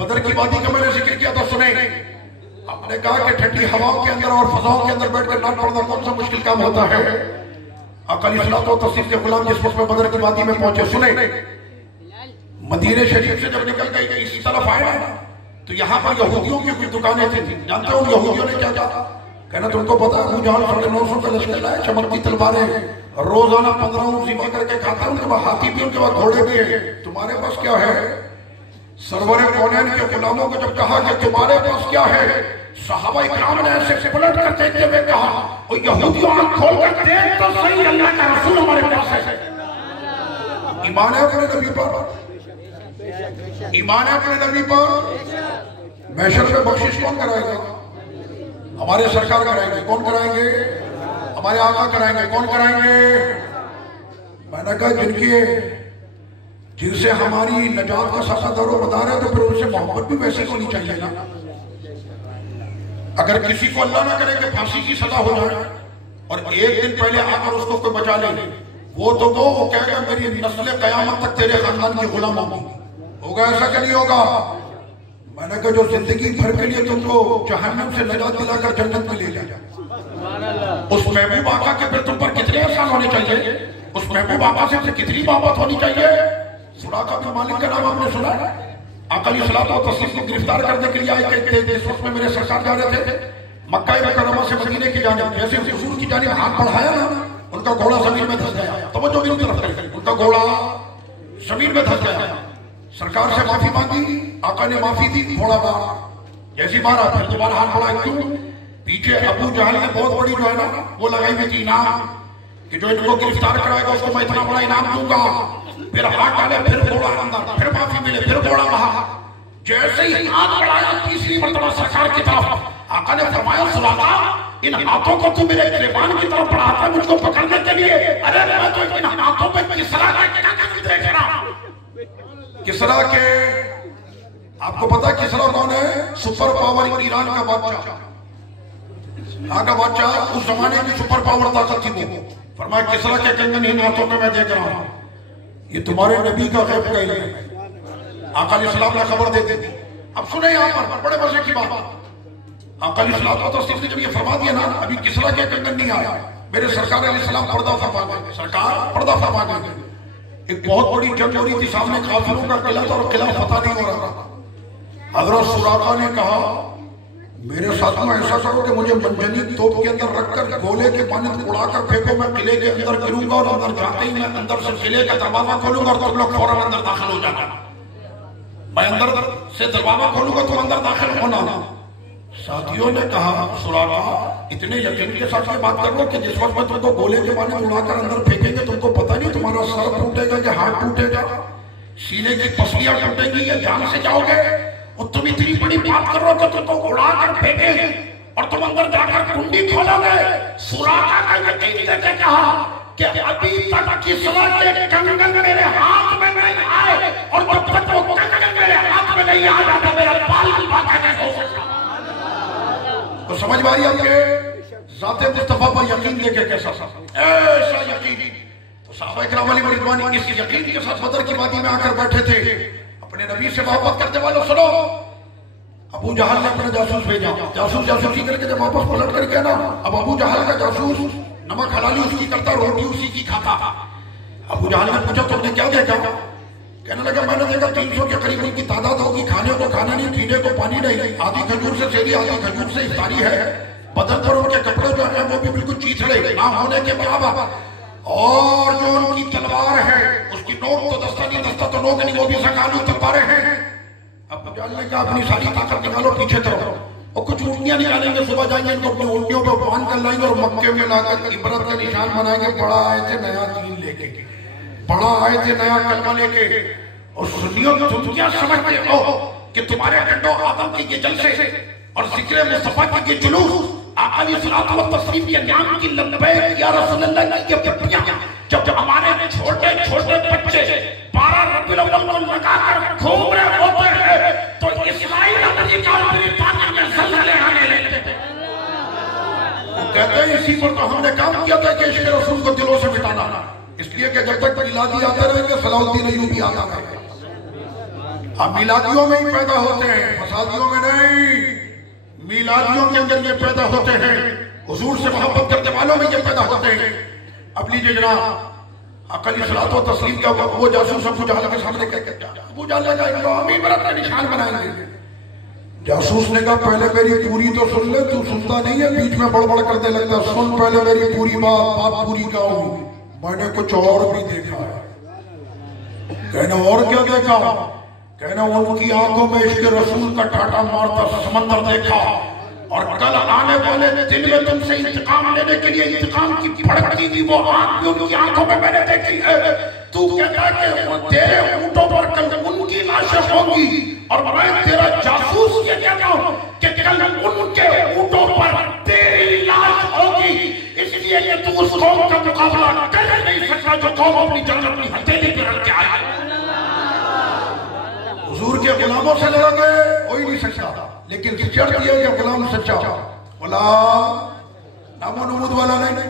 बदर की वादी का मैंने जिक्र किया था, सुने। आपने कहा कि ठंडी हवाओं के अंदर और फजाओं के अंदर बैठकर नाम पढ़ना कौन सा मुश्किल काम होता है। अकली सलात और तस्लीम के गुलाम जिस वक्त में बदर की वादी में पहुंचे, सुने, मदीने शरीफ से जब निकल गए इसी तरफ आए ना तो यहाँ पर यहूदियों की कुछ दुकानें थी। जानते हो यहूदियों ने क्या कहा? कहना तुमको पता है अबू जहल 950 का लश्कर लाए, चमकती तलवारें, रोजाना 15 ऊँट ज़िबा करके खाता है, उनके पास हाथी भी, उनके पास घोड़े भी है। तुम्हारे पास क्या है? सरवरे कौनैन के गुलामों को जब कहा कि तुम्हारे पास क्या है, सहाबा इकराम ने ऐसे पलट कर देखते हुए कहा, ओ यहूदियों आंख खोल कर देख तो सही, अल्लाह का रसूल हमारे पास है। ईमान है अपने नबी पर, ईमान है अपने नबी पर। महशर में बख्शिश कौन कराएगा? हमारे सरकार कराएंगे। कौन कराएंगे? हमारे आका कराएंगे। कौन कराएंगे? मैंने कहा जिनसे हमारी नजात का सासा दरो मदार है तो फिर उनसे मोहब्बत भी वैसे होनी चाहिए ना। अगर किसी को अल्लाह ना करे कि फांसी की सजा हो जाए और एक दिन पहले आकर उसको कोई बचा ले, वो कहेगा मेरी नस्ल कयामत तक तेरे खानदान की गुलाम होगा। ऐसा क्या नहीं होगा? मैंने कहा जो जिंदगी भर के लिए तुमको जहन्नम से नजात दिलाकर जन्नत में ले जाए, उस महबूब आका के फिर तुम पर कितने एहसान होने चाहिए, उस महबूब आका से कितनी मोहब्बत होनी चाहिए। सुराका बिन मालिक का नाम आपने सुना? अकली सलात और तस्लीम को गिरफ्तार करने के लिए आए थे। इस वक्त में मेरे सरकार जा रहे थे मक्का मुकर्रमा से मदीने की जानिब, जैसे हुजूर की जानिब हाथ बढ़ाया ना, उनका घोड़ा जमीन में धंस गया। तवज्जो मेरी तरफ, उनका घोड़ा जमीन में धंस गया। सरकार से माफी मांगी, आका ने माफी दी, घोड़ा मारा, जैसी मारा फिर दोबारा हाथ बढ़ाया। क्यों? पीछे अबू जहल ने बहुत बड़ी जो है ना वो लगाई हुई थी इनाम कि जो इनको गिरफ्तार कराएगा उसको मैं इतना बड़ा इनाम दूंगा। फिर हाथ डाले, फिर घोड़ा अंदर, फिर माफी मिले, फिर घोड़ा बाहर। जैसे ही हाथ बढ़ाया तीसरी मर्तबा सरकार की तरफ, आका ने फरमाया सुराका इन हाथों को तू मेरे गिरबान की तरफ बढ़ाता है मुझको पकड़ने के लिए। अरे मैं तो इन हाथों पे किसरा का देख रहा हूं। किसरा के, आपको पता है किसरा कौन है? सुपर पावर ईरान का बादशाह, यहाँ का बादशाह, उस जमाने की सुपर पावर ताकत थी वो। फरमाया किसरा के कंगन इन हाथों में मैं देख रहा हूं, ये तुम्हारे नबी का गैब का इल्म है। आका अलैहिस्सलाम ने खबर दे दी। अब सुने यहाँ पर बड़े मजे की बात, आका अलैहिस्सलाम ने जब ये फरमा दिया ना, अभी किसरा के कंगन नहीं आया, मेरे सरकार अलैहिस्सलाम पर्दा फरमा गए। सरकार पर्दा फरमा गए। एक बहुत बड़ी जंग हो रही थी, सामने काफिरों का किला था और किला फतह नहीं हो रहा था। हजरत सुराका ने कहा मेरे साथ में ऐसा करो कि मुझे मंजनी तोप के अंदर रखकर गोले के पानी उड़ाकर फेंको, मैं किले के अंदर गिरूंगा और अंदर जाते ही मैं अंदर से किले का दरवाजा खोलूंगा और तुम लोग फौरन अंदर दाखिल हो जाना। मैं अंदर से दरवाजा खोलूंगा, तुम अंदर दाखिल होना। साथियों ने कहा सुराका इतने यकीन के साथ ये बात कर लो कि जिस वक्त में तुमको गोले के पानी उड़ाकर अंदर फेंकेंगे तुमको पता नहीं तुम्हारा सर टूटेगा या हाथ टूटेगा, सीने की पसलियां टूटेंगी या जान से जाओगे। और तुम इतनी बड़ी बात कर रहे हो कि तुमको उड़ाकर फेंकेंगे और तुम अंदर जाकर कुंडी खोलोगे। सुराका का यकीन करके कहा कि अभी तक किसरा के कंगन मेरे हाथ में नहीं आए और जब तक वो कंगन मेरे हाथ में नहीं आ जाता मेरा बाल बाका नहीं हो सकता। तो समझ में आ रही आपके ज़ाते मुस्तफा पर यकीन लेके कैसा ऐसा यकीन। तो सहाबा इकराम अली रिज़वानी इस यकीन के साथ बदर की वादी में आकर बैठे थे। अपने नबी से मोहब्बत करते वालों सुनो, अबू जहल ने अपना जासूस भेजा, जासूसी करके जब वापस पलट करके ना, अब अबू जहल का जासूस नमक हलाली उसकी करता, रोटी उसी की खाता। अबू जहल ने पूछा तुमने क्या देखा? कहने लगा मैंने देखा 300 के करीब उनकी तादाद होगी, खाने को खाना नहीं, पीने को पानी नहीं, आधी खजूर से सेरी, आधी खजूर से इफ्तारी है, बदन पर उनके कपड़े जो है वो भी बिल्कुल चीथड़े ना होने के बराबर, और जो उनकी तलवार है उसकी नोक तो दस्ता नहीं, दस्ता तो नोक नहीं, वो भी सकालू तलवारें हैं। अब जान ने कहा अपनी सारी ताकत निकालो, पीछे चलो, और कुछ ऊँटियां निकालेंगे, सुबह जाएंगे इनको अपनी ऊँटियों पर बांध कर लाएंगे और मक्के में लाकर इबरत का निशान बनाएंगे, बड़ा आए थे नया दीन लेके, बड़ा आए थे नया कलमा लेके। और सुनियो तुम क्या समझते हो कि तुम्हारे कंडो आदम के ये जलसे और जिक्र मुस्तफा की ये जुलूस, आका सलात व तस्लीम के नाम की लब्बैक या रसूलुल्लाह की ये पट्टियां, जब हमारे छोटे छोटे बच्चे 12 रबीउल अव्वल को लगाकर घूम रहे होते हैं तो इस्माइल नबी का पानी में जलजले आने लगते थे। वो कहते हैं इसी पर तो हमने काम किया था कि इश्क़ रसूल को दिलों से मिटाना, इसलिए कि जब तक मिलादी आते रहेंगे सलाउद्दीन अय्यूबी आता रहेगा। अब मिलादियों में ही पैदा होते हैं, फसादियों में नहीं, मिलादियों के अंदर ये पैदा होते हैं, हुजूर से मोहब्बत करने वालों में ये पैदा होते हैं। अब लीजिए जनाब अकली सलात व तस्लीम का वो जासूस अबू जहल के सामने कहते हैं, अबू जहल का इमामी इबरत का निशान बनाएंगे। जासूस ने कहा पहले मेरी पूरी तो सुन ले, तू सुनता नहीं है, बीच में बड़बड़ करने लगता, सुन पहले मेरी पूरी बात पूरी का होगी। मैंने कुछ और भी देखा है। कहना और क्या देखा? कहना उनकी आंखों में इश्क़ रसूल का टाटा मारता समंदर देखा, और कल आने वाले दिन में तुमसे इंतकाम लेने के लिए इंतकाम की भड़कती हुई वो आंख उनकी आंखों में मैंने देखी है। तू कहता है कि तेरे ऊंटों पर कल उनकी लाशें होंगी, और मैं तेरा जासूस ये कहता हूं कि कल उनके ऊंटों पर तेरी लाश होगी, इसलिए कि तू उस कौम का मुकाबला कर नहीं सकता जो कौम अपनी जन्नत की हथेली पे रख के आए। हुजूर के गुलामों से लड़ोगे कोई नहीं सकता, लेकिन शर्त यह है कि गुलाम सच्चा, गुलाम नामो नमूद वाला नहीं,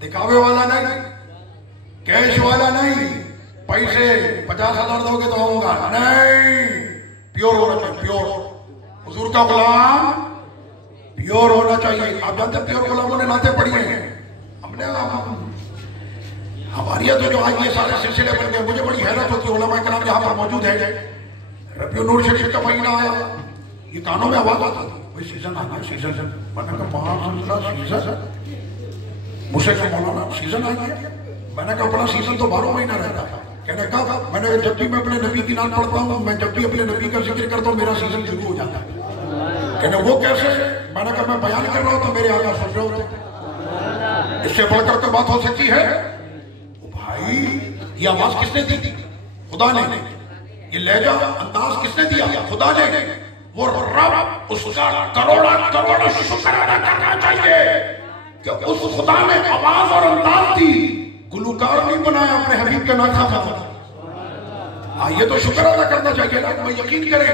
दिखावे वाला नहीं, कैश वाला नहीं, पैसे 50,000 दोगे तो होगा नहीं, प्योर होना चाहिए, प्योर। हुजूर का गुलाम प्योर होना चाहिए। आप जानते प्योर गुलामों ने नाते पड़ी हैं, हमने हमारी तो जो आज ये सारे सिलसिले बन गए, मुझे बड़ी हैरत होती है। उलमा कराम यहाँ पर मौजूद है, रबीउल नूर शरीफ का महीना आया, ये कानों में आवाज आता था भाई सीजन आ गया, सीजन मैंने कहा सीजन, मुझसे मौलाना सीजन आ गया। मैंने कहा अपना सीजन तो 12 महीना रहता है। कहने कहा मैंने जब भी मैं अपने नबी की नाम पढ़ता हूँ, मैं जब भी अपने नबी का जिक्र करता हूँ, मेरा सीजन शुरू हो जाता है। कहने वो कैसे? मैंने कहा मैं बयान कर रहा हूँ तो मेरे आगे सुन रहे होते, इससे बढ़कर कोई बात हो सकती है? भाई ये आवाज किसने दी थी? खुदा ने। ये लहजा अंदाज किसने दिया? खुदा ने। वो रब उसका करोड़ा करोड़ शुक्र अदा करना चाहिए कि उस खुदा ने आवाज और अंदाज दी, गुलूकार नहीं बनाया अपने हबीब का नाथा था। ये तो शुक्र अदा करना चाहिए ना। मैं यकीन करें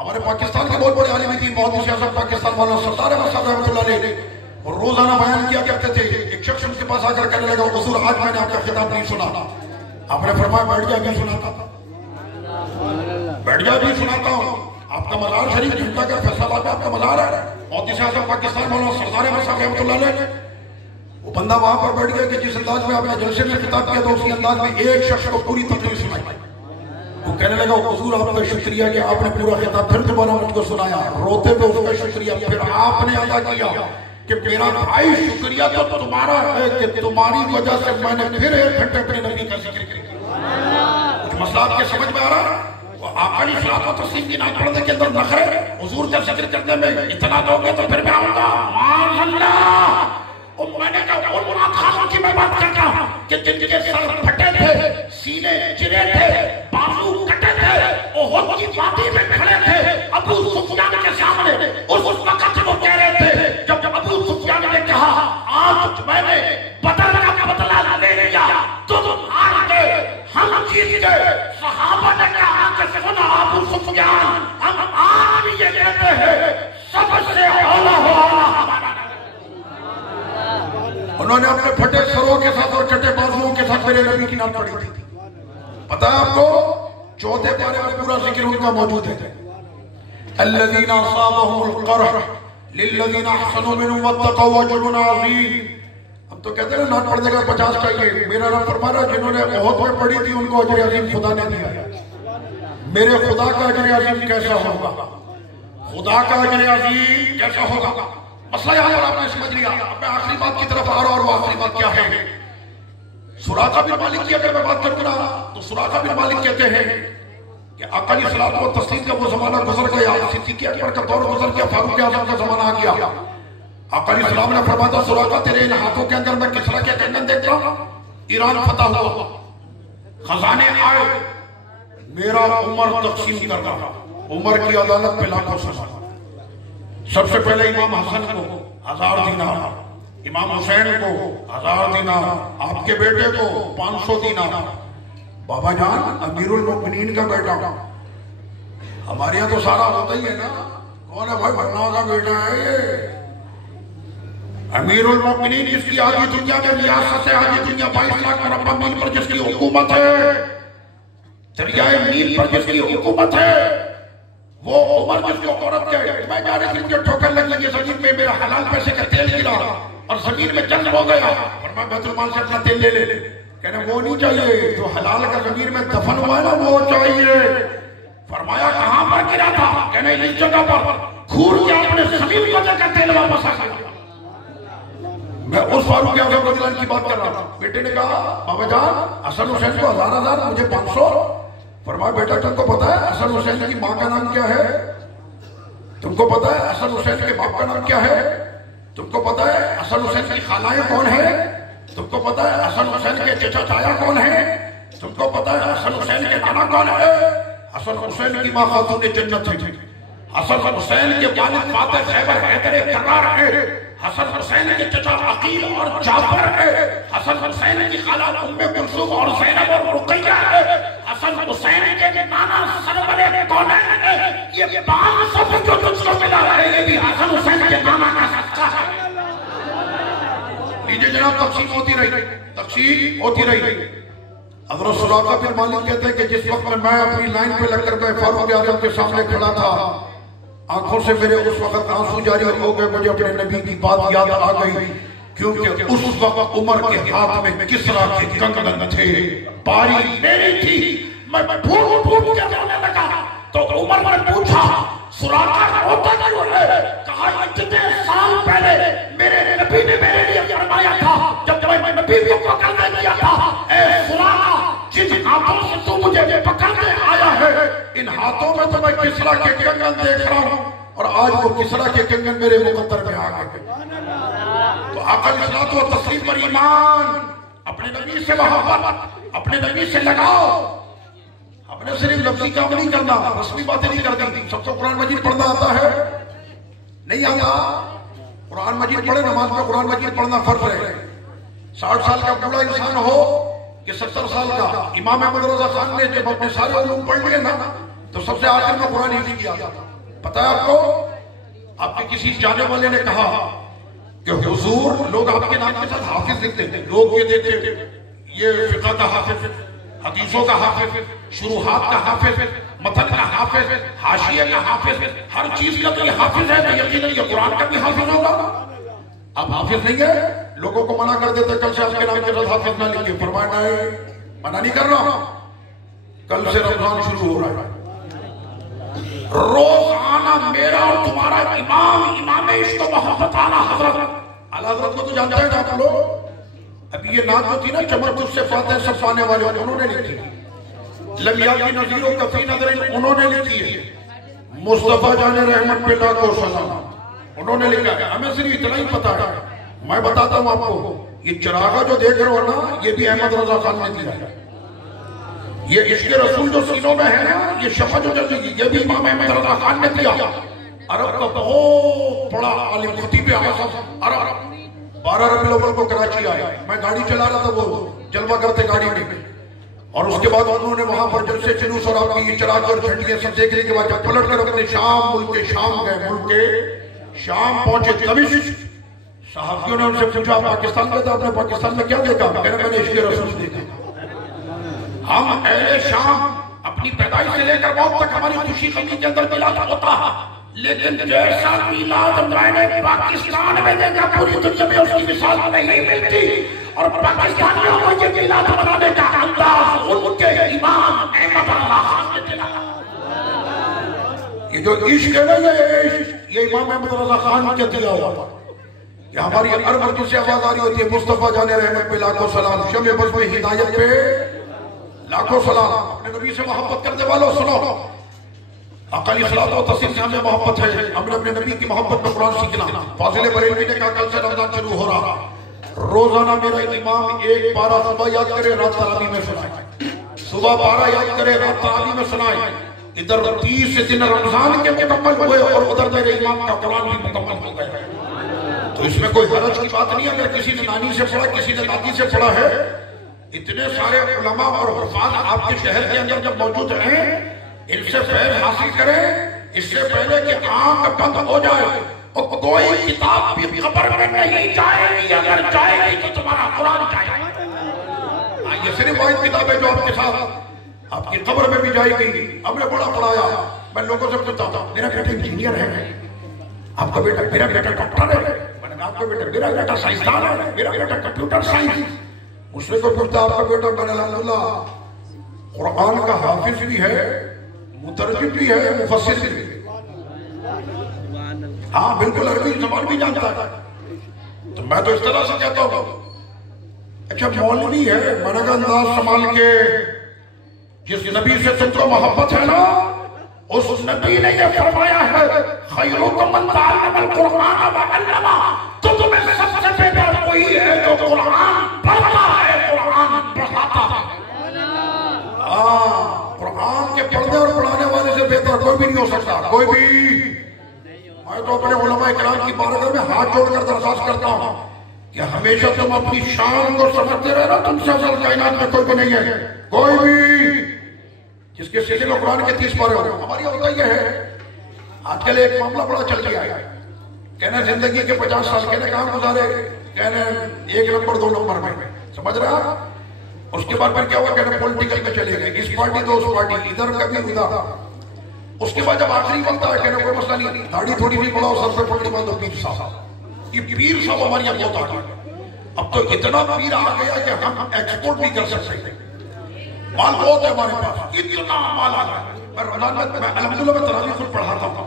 हमारे पाकिस्तान के बहुत बड़े आलिम दीन, बहुत सियासत पाकिस्तान वाला सरदार अहमद रहमतुल्लाह अलैह और रोजाना बयान किया करते थे। एक शख्स उनके पास आकर कहने लगा, हुजूर आज मैंने आपका खिताब नहीं सुना। आपने फरमाया बैठ जा, भी सुनाता था, बैठ जा भी सुनाता हूँ। आपका मज़ार शरीफ झंडा का फैसलाबाद में आपका मज़ार है, बहुत सियासत पाकिस्तान वाला सरदार अहमद रहमतुल्लाह अलैह। वो बंदा वहां पर बैठ गया कि जिस अंदाज में आपने जलसे में खिताब किया था, उसी अंदाज में एक शख्स को पूरी तकरीर सुनाई। वो कहने लगा, हुजूर आपका शुक्रिया कि आपने पूरा खिताब फिर दोबारा मुझको सुनाया। रोते पे उसका शुक्रिया फिर आपने अदा किया कि मेरा भाई शुक्रिया तो तुम्हारा है कि तुम्हारी वजह से मैंने फिर 1 घंटे अपने नबी का जिक्र किया। कुछ मसला आपके समझ में आ रहा है? आखिरी सलात व तस्लीम की नाम पढ़ने के अंदर नखरे, हुजूर का जिक्र करने में इतना दोगे तो फिर मैं आऊंगा। मैंने कहा उन खानों की मैं बात करता हूं कि जिनके सर फटे थे, सीने चिरे थे, बाजू कटे थे, ओहद की वादी में खड़े थे अबू सुफियान के सामने। उस वक्त वो कह रहे थे जब अबू सुफियान ने कहा आज मैंने बदल का बदला ले लिया, तुम हार गए, हम जीत गए। सहाबा ने कहा कि सुना अबू सुफियान, हम आज भी ये कहते हैं सबसे औला हो हमारा। उन्होंने अपने फटे सरों के साथ और कटे बाजुओं के साथ मेरे नबी की नाम पढ़ी थी। पता है आपको? 4 पारे में पूरा जिक्र उनका मौजूद है। अल्लज़ीना असाबहुमुल क़रह लिल्लज़ीना अहसनु मिनहुम वत्तक़व अज्रुन अज़ीम। अब तो कहते हैं ना पढ़ने का 50 चाहिए। मेरा रब फरमा रहा जिन्होंने बहुत में पढ़ी थी उनको अजर अजीम खुदा ने दिया। मेरे खुदा का अजर अजीम कैसा होगा? खुदा का अजर अजीम कैसा होगा? मसला यहां पर आपने समझ लिया। अब मैं आखिरी बात की तरफ आ रहा हूं, और वो आखिरी बात क्या है? सुराका बिन मालिक की अगर मैं बात करूं ना, तो सुराका बिन मालिक कहते हैं कि आका अलैहिस्सलाम व तस्लीम का वो जमाना गुजर गया, सिद्दीक़ अकबर का दौर गुजर गया, फारूक आज़म का जमाना आ गया। आका अलैहिस्सलाम ने फरमाया सुराका तेरे इन हाथों के अंदर मैं किसरा के कंगन देखता हूं। ईरान फतह हुआ, खजाने आए, मेरा उमर तकसीम कर रहा। उमर की अदालत पे लाखों सजा। सबसे पहले इमाम हसन को 1000 दीनार, इमाम हुसैन को 1000 दीनार, आपके बेटे को 500 दीनार। बाबा जान अमीरुल मोमिनीन का बेटा, हमारे यहाँ तो सारा होता ही है ना। कौन है भाई? भन्ना का बेटा है ये। अमीरुल मोमिनीन जिसकी आधी दुनिया में रियासत है, आधी दुनिया 22 लाख मुरब्बा मील पर जिसकी हुकूमत है, दरियाए नील पर जिसकी हुकूमत है, वो उमर जिसको औरत के मैं जा रही थी, मुझे ठोकर लगी जमीन में, मेरा हलाल पैसे का तेल गिरा और जमीन में जंग हो गया, और मैं बैतुल माल से अपना तेल ले ले। कहने वो नहीं चाहिए, जो हलाल का जमीन में दफन हुआ है ना वो चाहिए। फरमाया कहां पर गिरा था? कहने इस जगह पर। घूर के आपने जमीन को जाकर तेल वापस आ गया। मैं उस फारूक आज़म रज़ियल्लाहु की बात कर रहा था। बेटे ने कहा बाबा जान हसन हुसैन को 1000 मुझे 500। फरमाया बेटा तुमको पता है हसन हुसैन की माँ का नाम क्या है? तुमको पता है हसन हुसैन के बाप का नाम क्या है? तुमको पता है हसन हुसैन की खालाएं कौन है? तुमको पता है हसन हुसैन के चचा ताया कौन है? तुमको पता है हसन हुसैन के नाना कौन है? हसन हुसैन की माँ खातून जन्नत है। हसन हुसैन के वालिद फातिह खैबर हैदर करार है। हसन हुसैन के चचा अकील और जाफर है। हसन हुसैन की खाला उम्मे कुलसूम और ज़ैनब और रुक़ैया है। हसन हुसैन के नाना सरवरे कौन है? ये 500 जो तुझको मिला है ये भी हसन हुसैन के नाना का सच्चा है। लीजिए जनाब, तक़सीम होती रही, तक़सीम होती रही। हज़रत सुराका बिन मालिक कहते हैं कि जिस वक्त में मैं अपनी लाइन पे लगकर मैं फारूक आज़म के सामने खड़ा था, आंखों से मेरे उस वक्त आंसू जारी हो गए। मुझे अपने नबी की बात याद आ गई, क्योंकि उस वक्त उमर के हाथ में किसरा के कंगन थे, बारी मेरी थी। मैं फूट फूट के रोने लगा। तो उमर ने पूछा सुराका रोता क्यों है? कहा इतने साल पहले मेरे नबी ने मेरे लिए फरमाया था, जब मैं नबी को पकड़ने गया था, ए सुराका जिन हाथों से तू मुझे पकड़ने आया है, इन हाथों में तो मैं किसरा के कंगन देख रहा हूं, और आज वो किसरा के कंगन मेरे मुकद्दर में आ गए। तो आका अलैहिस्सलातु व तस्लीम पर ईमान, अपने नबी से मोहब्बत, अपने नबी से लगाओ। अपने सिर्फ लफ्ज़ी काम नहीं करना, रस्मी बातें नहीं करनी। सबको कुरान मजीद पढ़ना आता है? नहीं आता? कुरान मजीद पढ़े, नमाज में कुरान मजीद पढ़ना फर्ज है। 60 साल का बूढ़ा इंसान हो कि 70 साल का, इमाम अहमद रज़ा खान ने जब अपने सारे उलूम पढ़ लिए ना, तो सबसे आखिर में कुरान हिफ्ज़ किया। पता है आपको? आपके किसी जाने वाले ने कहा कि हुजूर, लोग आपके नाम के साथ हाफिज लिखते थे। लोग ये देखते ये फिक़ह का हाफिज, हदीसों का हाफिज, शुरूहात का हाफिज, मतन का हाफिज, हाशिये का हाफिज, हर चीज का तो ये हाफिज है, तो यकीनन ये कुरान का भी हाफिज होगा। अब हाफिज नहीं है, लोगों को मना कर देते कल से आपके नाम के साथ हाफिज ना लिखिए। फरमाना है, मना नहीं कर रहा, कल से रमजान शुरू हो रहा है। रोज आना मेरा और तुम्हारा इमाम, इमाम इश्क मोहब्बत आला हजरत, आला हजरत को तो जानते हैं आप लोग। अभी ये नात जो थी ना, चमक तुझसे फाते सब पाने वाले, उन्होंने लिखी। लमिया की नज़ीरों कफी नजर उन्होंने लिखी है। मुस्तफा जाने रहमत पे लाखों सलाम, उन्होंने लिखा है। हमें सिर्फ इतना ही पता है। मैं बताता हूँ आपको, ये चिरागा जो देख रहे हो ना, ये भी अहमद रजा खान ने दिया है। ये इश्क़ रसूल जो सीनों में है ना, ये शफ़ा जो जल रही, ये भी इमाम अहमद रजा खान ने दिया। अरब का बहुत बड़ा आलिम, खतीब आज़म, अरब 12 रबीउल अव्वल को कराची आया। मैं गाड़ी चला रहा था, वो जलवा करते गाड़ी में, और उसके बाद उन्होंने वहां पर जलसे जुलूस और आपकी चराग और झंडियां सब देखने के बाद जब पलट कर अपने शाम, मुल्क के शाम गए, मुल्क के शाम पहुंचे तमिश्क, सहाबियों ने उनसे पूछा पाकिस्तान में था, आपने पाकिस्तान में क्या देखा? कहने मैंने इश्क़ रसूल देखा। हम अहले शाम अपनी पैदाइश से लेकर मौत तक हमारी खुशी गमी के अंदर मिला होता है। लेकिन जैसा मिलाद मैंने पाकिस्तान में देखा पूरी दुनिया में उसकी मिसाल नहीं मिलती। और पाकिस्तानियों को ये मिलाद मनाने का अंदाज उनके इमाम अहमद अल्लाह खान ने दिया। ये जो इश्क है ना, ये इमाम अहमद अल्लाह खान के दिया हुआ। ये हमारी अरब से आवाज आ रही होती है, मुस्तफा जाने रहमत पे लाखों सलाम, शमे बस में हिदायत पे लाखों सलाम। अपने नबी से मोहब्बत करने वालों सुनो, अकाली सलात और तस्लीम से हमें मोहब्बत है। हमने अपने नबी की मोहब्बत में कुरान सीखना। फाजिल बरेलवी ने कहा कल से रमजान शुरू हो रहा, रोजाना मेरा इमाम एक पारा सुबह याद करे, रात तरावी में सुनाए। सुबह पारा याद करे, रात तरावी में सुनाए। इधर 30 दिन रमजान के मुकम्मल हुए और उधर मेरे इमाम का कुरान भी मुकम्मल हो गया। तो इसमें कोई हरज की बात नहीं है। अगर किसी ने नानी से पढ़ा, किसी ने दादी से पढ़ा है, इतने सारे उलमा और हुफ़ाज़ आपके शहर के अंदर जब मौजूद हैं, इनसे फैज़ हासिल करें। इससे पहले कि आंख बंद हो जाए और कोई किताब भी कब्र में नहीं जाएगी। अगर जाएगी तो तुम्हारा कुरान जाएगा। ये सिर्फ वाहिद किताब है जो आपके साथ आपकी कब्र में भी जाएगी। हमने बड़ा पढ़ाया, मैं लोगों से पूछता था, मेरा बेटा इंजीनियर है, आपका बेटा, मेरा बेटा डॉक्टर है, मैंने आपका बेटा, मेरा बेटा साइंसदान है, मेरा बेटा कंप्यूटर साइंस। मुझसे को पूछता आपका बेटा, मैंने अल्हम्दुलिल्लाह कुरान का हाफिज भी है, मुतरजिम भी है, मुफस्सिर भी है। हाँ बिल्कुल, अरबी ज़बान भी जानता है। तो मैं तो इस तरह से कहता हूँ, अच्छा मौलवी है, मैंने कहा अंदाज संभाल के, जिस नबी से तुमको मोहब्बत है ना, उस नबी ने ये फरमाया है, खैरुकुम मन तअल्लमल कुरआन व अल्लमा। तो तुम्हें सबसे बेहतर कोई है जो कुरान पढ़ता है, कुरान पढ़ाता है। कुरान के पढ़ने और पढ़ाने वाले से बेहतर कोई भी नहीं हो सकता, कोई भी। मैं तो अपने उलमा इकराम की बारगाह में हाथ जोड़कर दरख्वास्त करता हूँ कि हमेशा तुम अपनी शान को समझते रहना, तुमसे अफजल कायनात में कोई भी नहीं है, कोई भी जिसके सीने में कुरान के 30 पारे हो। हमारी होता यह है, आजकल एक मामला बड़ा चल गया है, कहना जिंदगी के 50 साल कहने काम गुजारे, कहने 1 नंबर 2 नंबर में, समझ रहे आप। उसके बाद फिर क्या हुआ, कहने पॉलिटिकल में चले गए, इस पार्टी तो उस पार्टी, इधर कभी उधर। उसके बाद जब आखिरी वक्त आया, कहने कोई मसला नहीं, दाढ़ी थोड़ी सी बढ़ाओ, सर पे पट्टी बांधो, पीर साहब। ये पीर साहब हमारी यहाँ बहुत आ गए। अब तो इतना पीर आ गया कि हम एक्सपोर्ट भी कर सकते हैं, माल बहुत है हमारे पास, इतना माल आ गया। मैं रमजान में अल्हम्दुलिल्लाह मैं तरावी खुद पढ़ाता हूँ,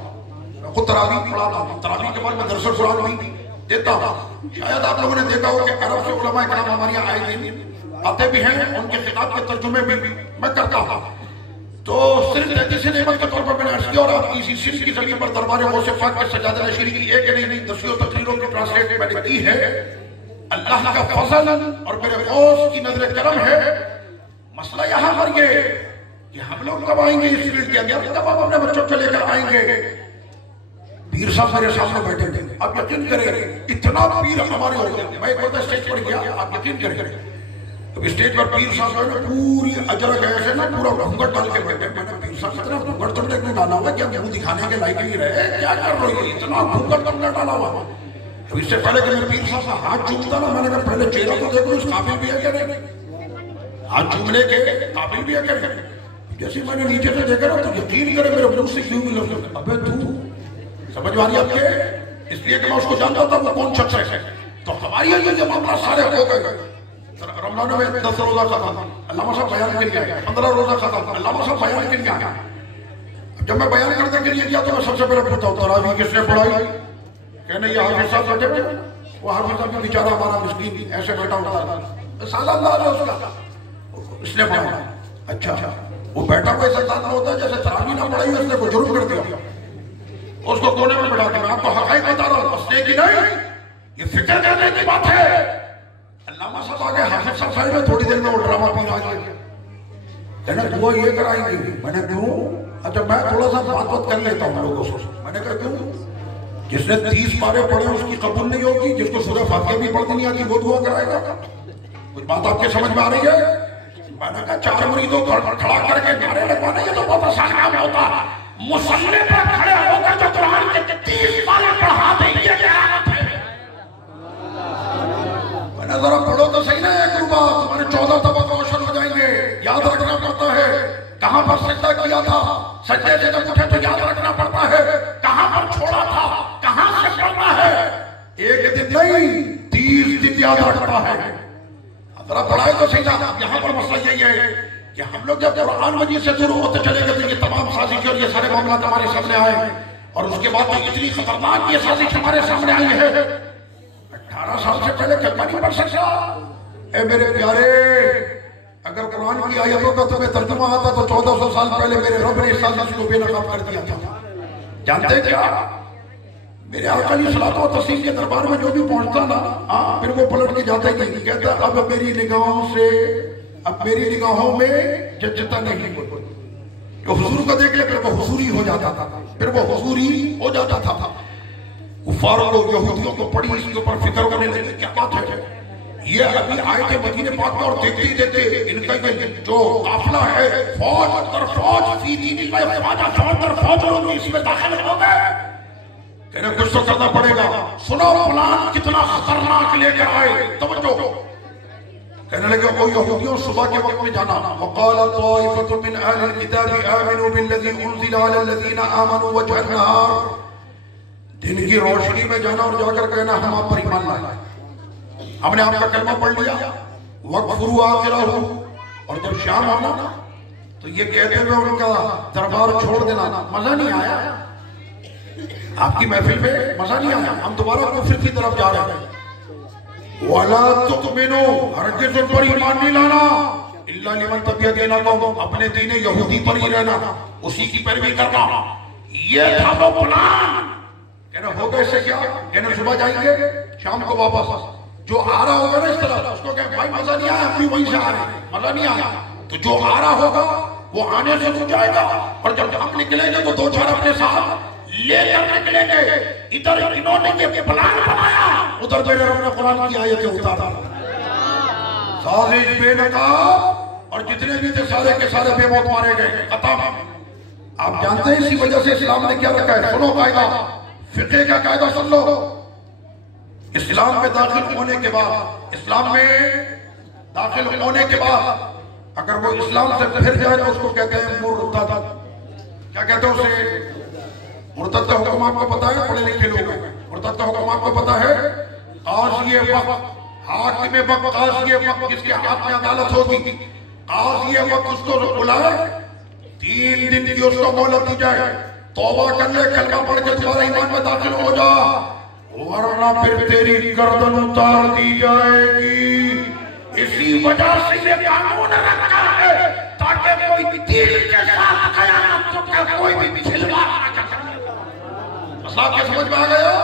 खुद तरावी पढ़ाता हूँ। तरावी के बाद मैं दरस कुरान भी देता हूँ। शायद आप लोगों ने देखा हो कि अरब से उलमा इकराम हमारे यहाँ आए दिन आते भी हैं, उनके खिताब के तर्जुमे भी मैं करता हूँ। तो सिर्फ किसी नेमत के तौर पर मैंने अर्ज किया, और आपकी इसी सिर्फ की जमीन पर दरबार गौसे पाक के सजादा नशीरी की एक नहीं 10 तकरीरों की ट्रांसलेट मैंने की है। अल्लाह का फजल और मेरे गौस की नजर करम है। मसला यहाँ पर ये कि हम लोग कब आएंगे इस फील्ड के अंदर, कब हम अपने बच्चों को लेकर आएंगे। पीर साहब मेरे सामने बैठे थे, आप यकीन करें इतना पीर हमारे हो गया। मैं एक बार स्टेज पर गया, आप यकीन करें, तो स्टेज पर पीर साहब ने पूरी अजरक ऐसे ना पूरा घूंघट डाल के बैठे। मैंने पीर साहब इतना घूंघट तुमने क्यों डाला हुआ, क्या मुंह दिखाने के लायक नहीं रहे, क्या कर रहे हो, इतना घूंघट तुमने डाला हुआ। तो इससे पहले कि मैं पीर साहब का हाथ चूमता ना, मैंने कहा पहले चेहरा तो देखो, इस काबिल भी है क्या नहीं, हाथ चूमने के काबिल भी है क्या नहीं। जैसे मैंने नीचे से देखा ना, तो यकीन करे मेरे मुंह से क्यों मिला, अबे तू समझ आ रही आपके, इसलिए कि मैं उसको जानता था वो कौन शख्स है। तो हमारी ये मामला सारे हो गए। रमजान में 10 रोजा खत्म, अल्लामा साहब बयान के लिए आए, 15 रोजा खत्म, अल्लामा साहब बयान के लिए आए। जब मैं बयान करने के लिए गया तो मैं सबसे पहले पूछता हूँ तरावी किसने पढ़ाई, कहने ये हाफिज साहब बैठे थे। वो हाफिज साहब बेचारा हमारा मिस्कीन ऐसे बैठा होता था, सादा अंदाज है उसका, इसने पढ़ा। अच्छा वो बैठा हुआ ऐसा अंदाज होता है जैसे तरावी ना पढ़ाई उसने को जुर्म कर दिया, उसको कोने में बैठा दिया। आपको हक़ाइक़ बता रहा हूँ, हंसने की नहीं, ये फिक्र करने की बात है। अल्लामा साहब आ गए, हाफिज साहब साइड में, थोड़ी देर में वो ड्रामा पीर आ गया, कहना दुआ ये कराएंगे। मैंने क्यों, अच्छा मैं थोड़ा सा बात कर लेता हूँ लोगों से। मैंने कहा क्यों, जिसने 30 पारे पढ़े उसकी कबूल नहीं होगी, जिसको सूरह फातिहा भी पढ़नी नहीं आती वो दुआ कराएगा। कुछ बात आपके समझ में आ रही है। मैंने कहा 4 मुरीदों को खड़ा करके नारे लगवाना ये तो बहुत आसान काम होता है, मुसल्ले पर खड़े होकर जो कुरान के 30 पारे पढ़ा देंगे क्या बात है। मैंने जरा पढ़ो तो सही ना, एक रुपा तुम्हारे 14 तबक रोशन हो जाएंगे। याद रखना पड़ता है कहां पर सजदा किया था, सजदे से जब उठे तो याद रखना पड़ता है कहां पर पढ़ा था, कहां से पढ़ना है? एक दिन नहीं, 30 दिन याद रखता है। जरा पढ़ाए तो सही ना। यहाँ पर मसला यही है कि हम लोग जब कुरान मजीद से दूर होते चले गए तो ये तमाम साजिश और ये सारे मामला हमारे सामने आए, और उसके बाद तो इतनी खतरनाक ये साजिश हमारे सामने आई है। 18 साल से पहले कलमा नहीं पढ़ सकता। ए मेरे प्यारे, अगर कुरान की आयतों का तुम्हें तर्जुमा आता तो 1400 साल पहले मेरे रब ने इस साजिश को बेनकाब कर दिया था। जानते क्या, मेरे आका सलातो और तस्लीम के दरबार में जो भी पहुंचता ना, फिर वो पलट के जाता ही नहीं, कहता अब मेरी निगाहों से, अब मेरी निगाहों में जचता नहीं। जो हुजूर को देख ले फिर वो हुजूरी हो जाता था, फिर वो हुजूरी हो जाता था। कुफारों को, यहूदियों को पड़ी इसके ऊपर फिक्र करने लगे, क्या बात है। ये अभी आए थे मदीने पाक में और देखते ही देखते इनका जो काफिला है, फौज दर फौज, फौज दर फौज लोग इसमें दाखिल हो गए। कहने कुछ तो करना पड़ेगा। सुनो प्लान कितना खतरनाक लेकर आए, तवज्जो। कहने लगे ओ यहूदियों, सुबह के वक्त में जाना, वक़ाल ताइफ़तुन मिन अहलिल किताबि आमिनू बिल्लज़ी उनज़िला अलल लज़ीना आमनू वजहन नहार। दिन की रोशनी में जाना और जाकर कहना हम आप पर ईमान लाए, हमने आपका कलमा पढ़ लिया। वक़्फ़ुरू आखिरहू, और जब शाम होना तो ये कहते हुए उनका दरबार छोड़ देना। मजा नहीं आया आपकी महफिल में, मजा नहीं आया, हम दोबारा कुफ्र की तरफ जा रहे हैं। वाला तुमिनो, हरगिज़ उन पर ईमान नहीं लाना, इल्ला लिमन तबिया देना, तो अपने दीन यहूदी पर ही रहना, उसी की पैरवी करना। ये था वो प्लान। कहना हो गए से क्या, कहना सुबह जाएंगे शाम को वापस। जो आ रहा होगा ना इस तरह, उसको कहें भाई मजा नहीं आया, हम भी वहीं से आ रहे हैं, मजा नहीं आया। तो जो आ रहा होगा वो आने से रुक जाएगा, और जब हम निकलेंगे तो 2-4 अपने साथ लेकर निकलेंगे। इधर इन्होंने ये प्लान बनाया, उधर मेरे रब ने कुरान की आयतें उतारा। साजिश बेनकाब, और जितने भी थे सारे के सारे बेमौत मारे गए, खत्म। आप जानते हैं इसी वजह से इस्लाम ने क्या रखा है। सुनो कायदा, फिक़ह का कायदा सुन लो। इस्लाम में दाखिल होने के बाद, इस्लाम में दाखिल होने के बाद अगर वो इस्लाम से फिर जाए तो उसको कहते हैं मुर्तद। क्या कहते हैं उसे? मुर्तद का हुक्म आपको पता है, पढ़े लिखे लोग हैं। मुर्तद का हुक्म आपको पता है, काज़ी वक्त, हाकिम वक्त, काज़ी वक्त, जिसके हाथ में अदालत होगी, काज़ी वक्त उसको बुलाए, 3 दिन की उसको मोहलत दी जाए, तौबा कर ले, कलमा पढ़ के तुम्हारा ईमान में दाखिल हो जा, वरना फिर तेरी गर्दन उतार दी जाएगी। इसी वजह से ये कानून रखा है ताकि कोई दिल के साथ खयानत तो क्या कोई भी खिलवाड़ ना कर सके। मसला क्या समझ में आ गया?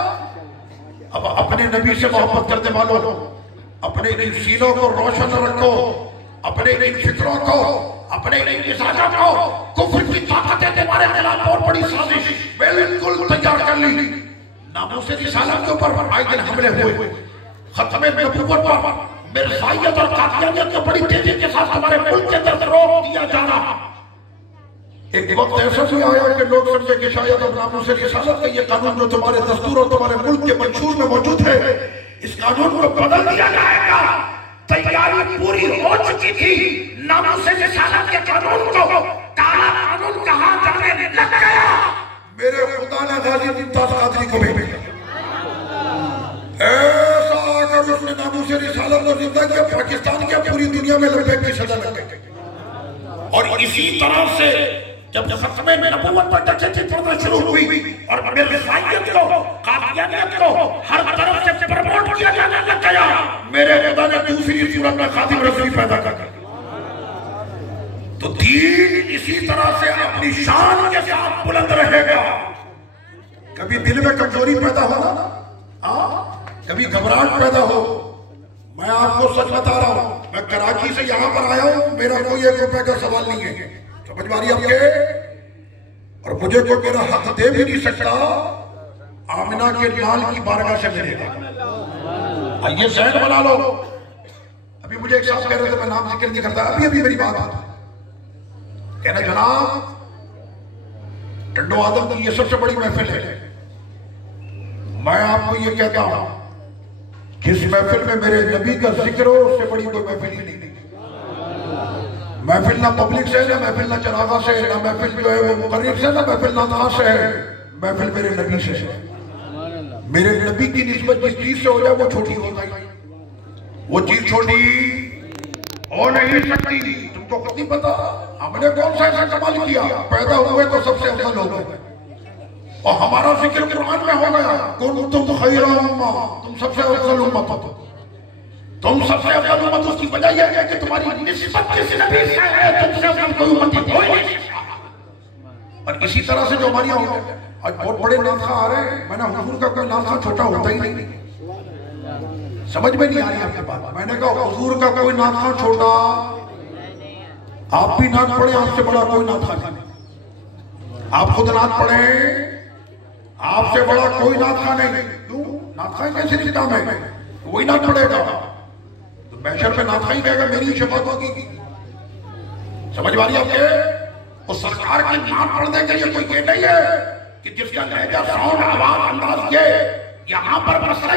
अब अपने नबी से मोहब्बत करने वालों, अपने इन सीनों को रोशन रखो, अपने इन फिक्रों को, अपने इन मिजाजों को। कुफ्र की ताकतें तुम्हारे खिलाफ बहुत बड़ी साजिश बिल्कुल तैयार कर ली। नामूस रिसालत के ऊपर आए दिन हमले हुए, खत्म नबूवत पर, मिर्ज़ाइयत और कादियानियत को बड़ी तेजी के साथ हमारे मुल्क के अंदर रोक दिया जा रहा। एक वक्त ऐसा भी आया कि लोग समझे कि शायद अब नामूस रिसालत का ये कानून जो तुम्हारे दस्तूर और तुम्हारे मुल्क के मंशूर में मौजूद है, इस कानून को बदल दिया जाएगा। तैयारी पूरी हो चुकी थी। नामूस रिसालत के कानून को काला कानून कहा जाने लग गया। मेरे खुदा ने गाजी मुमताज कादरी को भेजा, ऐसा अगर उसने नामूस रिसालत को जिंदा किया, पाकिस्तान के पूरी दुनिया में लपेट की सजा लग गई। और इसी तरह से जब खत्मे में नबूवत पर डकैती पड़ना शुरू हुई और मिर्ज़ाइयत को, कादियानियत को हर तरफ से प्रमोट किया जाने लग गया, मेरे खुदा ने दूसरी सूरत में खादिम रसूल पैदा कर दिया। तो दीन इसी तरह से अपनी शान के साथ बुलंद रहेगा। कभी दिल में कमजोरी पैदा हो ना, कभी घबराहट पैदा हो, मैं आपको सच बता रहा हूं, मैं कराची से यहां पर आया हूं, मेरा कोई 1 रुपए का सवाल नहीं है, समझ में आ रही है आपके? और मुझे कोई मेरा हक दे भी नहीं सकता, आमिना के लाल की बारगाह से मिलेगा। ये जहन बना लो। अभी मुझे एक साहब कह रहे थे, मैं नाम जिक्र नहीं करता, अभी मेरी बात कहना, जनाब टंडो आदम की ये सबसे बड़ी महफिल है। मैं आपको ये कहता हूं, जिस महफिल में मेरे नबी का जिक्र हो, उससे बड़ी कोई महफिल ही नहीं। महफिल ना पब्लिक से, ना महफिल ना चरागा से, ना महफिल जो है वो मुकर्रिब से, ना महफिल ना नाज से है, महफिल मेरे नबी से है। मेरे नबी की निस्बत जिस चीज से हो जाए वो छोटी हो जाए, वो चीज छोटी हो नहीं सकती। तुमको खुद नहीं पता हमने कौन सा ऐसा कमाल किया, पैदा हुए तो सबसे अफजल हो गए और हमारा जिक्र कुरान में हो गया, कुंतुम खैरा उम्मा, तुम सबसे अफजल उम्मत हो। तुम सबसे अफजल उम्मत उसकी वजह यह है कि तुम्हारी निस्बत किसी नबी से है, तुमसे अफजल कोई उम्मत ही नहीं। और इसी तरह से जो हमारी आज बहुत बड़े नाथा आ रहे हैं, मैंने हुजूर का कोई नाथा छोटा होता ही नहीं, समझ में नहीं आ रही आपके बात। मैंने कहा हुजूर का कोई नाथा छोटा, आप भी नाथ पढ़े, आपसे बड़ा कोई नाथा नहीं। आप खुद नाथ पढ़े, आपसे बड़ा कोई नाथा नहीं। क्यों? नाथा ही कैसे निकाम है, वही नाथ पढ़ेगा तो बैशर पे नाथा ही कहेगा मेरी शफात होगी। समझ में आ रही आपके? और सरकार की नाथ पढ़ने के लिए कोई ये नहीं है कि जिसका लहजा साउंड आवाज अंदाज ये यहां पर मसला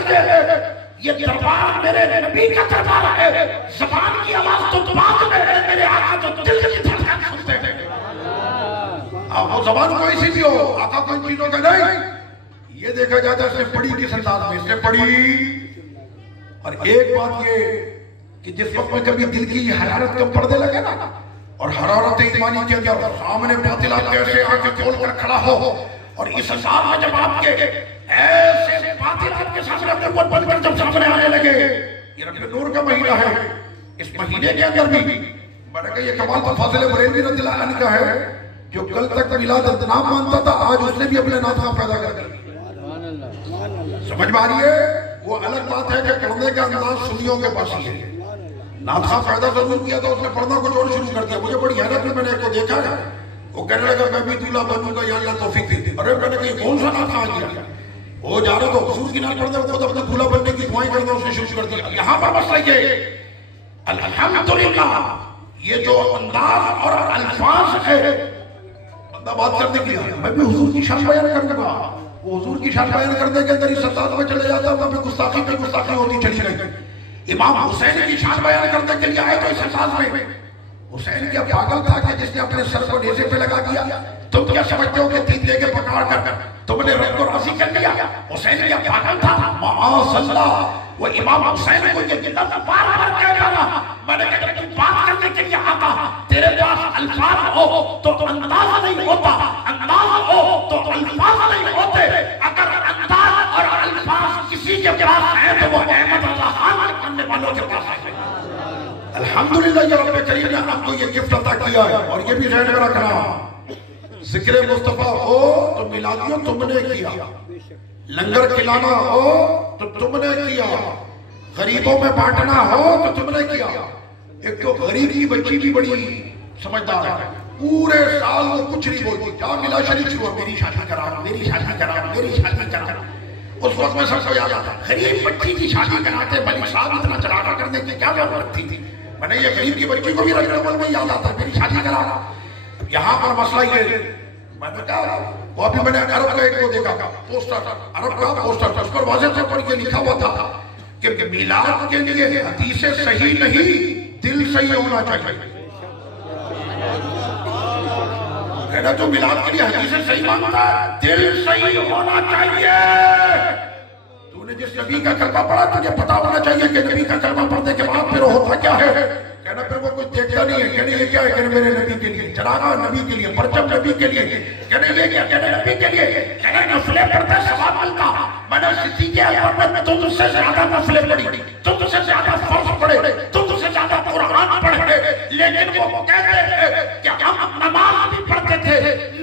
ये दरबार मेरे नबी का दरबार है। ज़बान की आवाज तो बाद में है, मेरे आका तो दिल की धड़कन सुनते हैं। आप वो ज़बान कोई सी भी हो, आका कोई चीजों का नहीं। ये देखा जाता है इसने पढ़ी किस अंदाज में, इसने पढ़ी। और एक बात ये कि जिस वक्त में कभी दिल की हरारत कम पड़ने लगे ना, और हरारत ईमानी के अंदर सामने बातिल कैसे आके खोल कर खड़ा हो, और इस अंदाज में जब आपके ऐसे बातिल आपके सामने अपने मुंह बंद कर जब सामने आने लगे, ये रब्बे नूर का महीना है, इस महीने के अंदर भी मैंने कहा ये कमाल तो फाजिल बरेलवी रज़ियल्लाहु अन्हु का है, जो कल तक मिलाद नाम मानता था, आज उसने भी अपने नाथा पैदा कर दिया। समझ में आ रही है? वो अलग बात है कि पढ़ने का अंदाज सुन्नियों के पास ही है। नाथा पैदा जरूर किया तो उसने पढ़ना कुछ और शुरू कर दिया। मुझे बड़ी हैरत में मैंने को देखा है, वो कहने लगा मैं भी दूल्हा बनूंगा या अल्लाह तौफीक दे। अरे मैंने कहा कौन सा नाथा आ गया, वो जा रहे तो हुजूर की नाम पढ़ने को तो अपना दूल्हा बनने की दुआएं करना उसने शुरू कर दिया। यहाँ पर मसला ये अल्हम्दुलिल्लाह, ये जो अंदाज और अल्फाज है बंदा बात करने के लिए, मैं भी हुजूर की शान बयान करूंगा, वो हुजूर की शान बयान करने के अंदर इस अंदाज में चले जाता, वहां पे गुस्ताखी पे गुस्ताखी होती चली गई। इमाम हुसैन की शान बयान करने के लिए आए तो इस अंदाज में, हुसैन क्या पागल था कि जिसने अपने सर को नेज़े पे लगा दिया? तुम क्या समझते हो कि तीन लेके पकड़ कर तुमने रब को राजी कर लिया? हुसैन क्या पागल था? माअल्लाह, वो इमाम हुसैन को ये लफ्ज़ बार-बार कह रहा, मैंने कहा तुम बात करने के लिए आता, तेरे पास अल्फाज हो तो अंदाज नहीं होता, अंदाज हो तो अल्फाज नहीं होते। अगर अंदाज और अल्फाज किसी के पास है तो वो अहमद रज़ा खान करने वालों के पास है। अल्हम्दुलिल्लाह ये रब्बे करीम ने आपको ये गिफ्ट अता किया है। और ये भी ज़हन में रखना, जिक्र मुस्तफा हो तो मिलादियों तुमने किया, लंगर खिलाना हो तो तुमने किया, गरीबों में बांटना हो तो तुमने किया। एक तो गरीब की बच्ची भी बड़ी समझदार है, पूरे साल वो कुछ नहीं बोलती, क्या मिला शरीफ हुआ मेरी शादी करा, मेरी शादी करा, मेरी शादी करा। उस वक्त में सबको याद आता गरीब बच्ची की शादी कराते मलिक साहब इतना चढ़ावा करने की क्या जरूरत थी? मैंने ये गरीब की बच्ची को भी रजब में याद आता मेरी शादी करा। यहाँ पर मसला ये, मैंने कहा वो अभी मैंने अरब का एक को देखा पोस्टर, अरब का पोस्टर, उस पर वाज़ेह तौर पर ये लिखा हुआ था कि मिलाद के लिए हदीसें सही नहीं, दिल सही होना चाहिए। कहना तो मिलाद के लिए हदीसें सही मांगता है, दिल सही होना चाहिए। तूने जिस नबी का कलमा पढ़ा तुझे पता होना चाहिए कि नबी का कलमा पढ़ने के बाद फिर होता क्या है। कहना फिर वो कुछ देखता नहीं है, कहने ये क्या है, कहने मेरे नबी के लिए, चरागा नबी के लिए, परचम नबी के लिए, कहने ये क्या, कहने नबी के लिए, कहने नफले पढ़ते सवाब मिलता। मैंने सिद्दीक़ अकबर में तुमसे ज्यादा नफले पढ़ी, तुमसे ज्यादा फर्ज पढ़े, तुमसे ज्यादा कुरान पढ़े, लेकिन वो कहते हैं कि हम नमाज भी पढ़ते थे,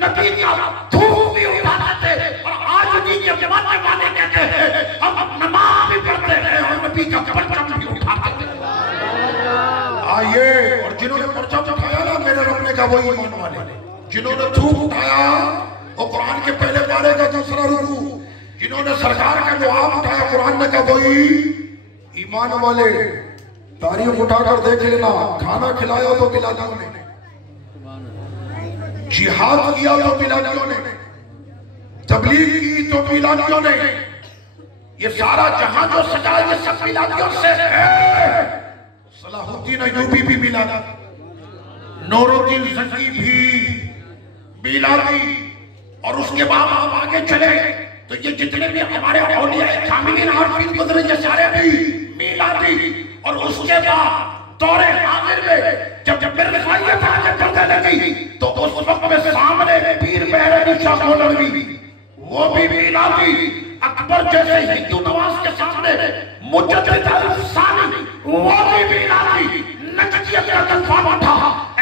नबी का धूप भी उठाते थे, और आज भी के जमाने वाले कहते हैं हम नमाज भी पढ़ते हैं और नबी का परचम भी उठाते थे। आइए, और जिन्होंने परचम उठाया ना मेरे रब ने कहा वही ईमान वाले, जिन्होंने धूप उठाया और कुरान के पहले पारे का दूसरा रुकू, जिन्होंने सरकार का दुआब उठाया कुरान ने कहा वही ईमान वाले। तारीफ उठाकर देख लेना, खाना खिलाया तो बिलालियों ने, जिहाद किया तो बिलालियों ने, तबलीग की तो बिलालियों ने, ये सारा जहां जो सजा ये सब बिलालियों से है। सलाहुद्दीन अय्यूबी भी बिलाली, नूरुद्दीन ज़की भी बिलाली, और उसके बाद आप आगे चले तो ये जितने भी हमारे औलिया कामिलीन आरफीन गुजरे ये सारे भी मीलादी और उसके बाद दौरे हाजिर में जब मिर्ज़ाइयत आगे बढ़ने लगी तो उस वक्त में सामने पीर मेहर शाह मौलवी वो भी मिलादी अकबर जैसे हिंदू नवाज के सामने मुजद्दिद अल-सानी वो भी मिलादी नजदियत का तलवा था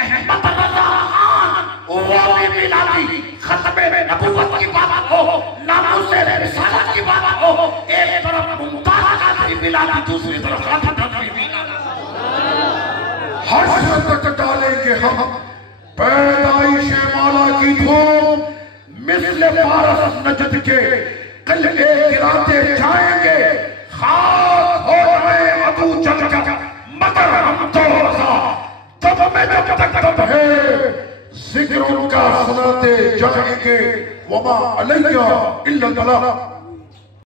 अहमद रजा खान वो भी मिलादी खत्मे नबुव्वत की बात हो नामूसे रिसालत की बात हो एक तरफ मुमताज का मिलादी दूसरी तरफ खातम का मिलादी हर शब्द डालेंगे हम पैदाइश मौला की धूम मिस्ल फारस नजद के कल गिराते जाएंगे खाक हो जाए अबू जहल का मगर हम तो तब में जब तक है जिक्र उनका सुनाते जाएंगे वमा अलैया इल्ला अल्लाह।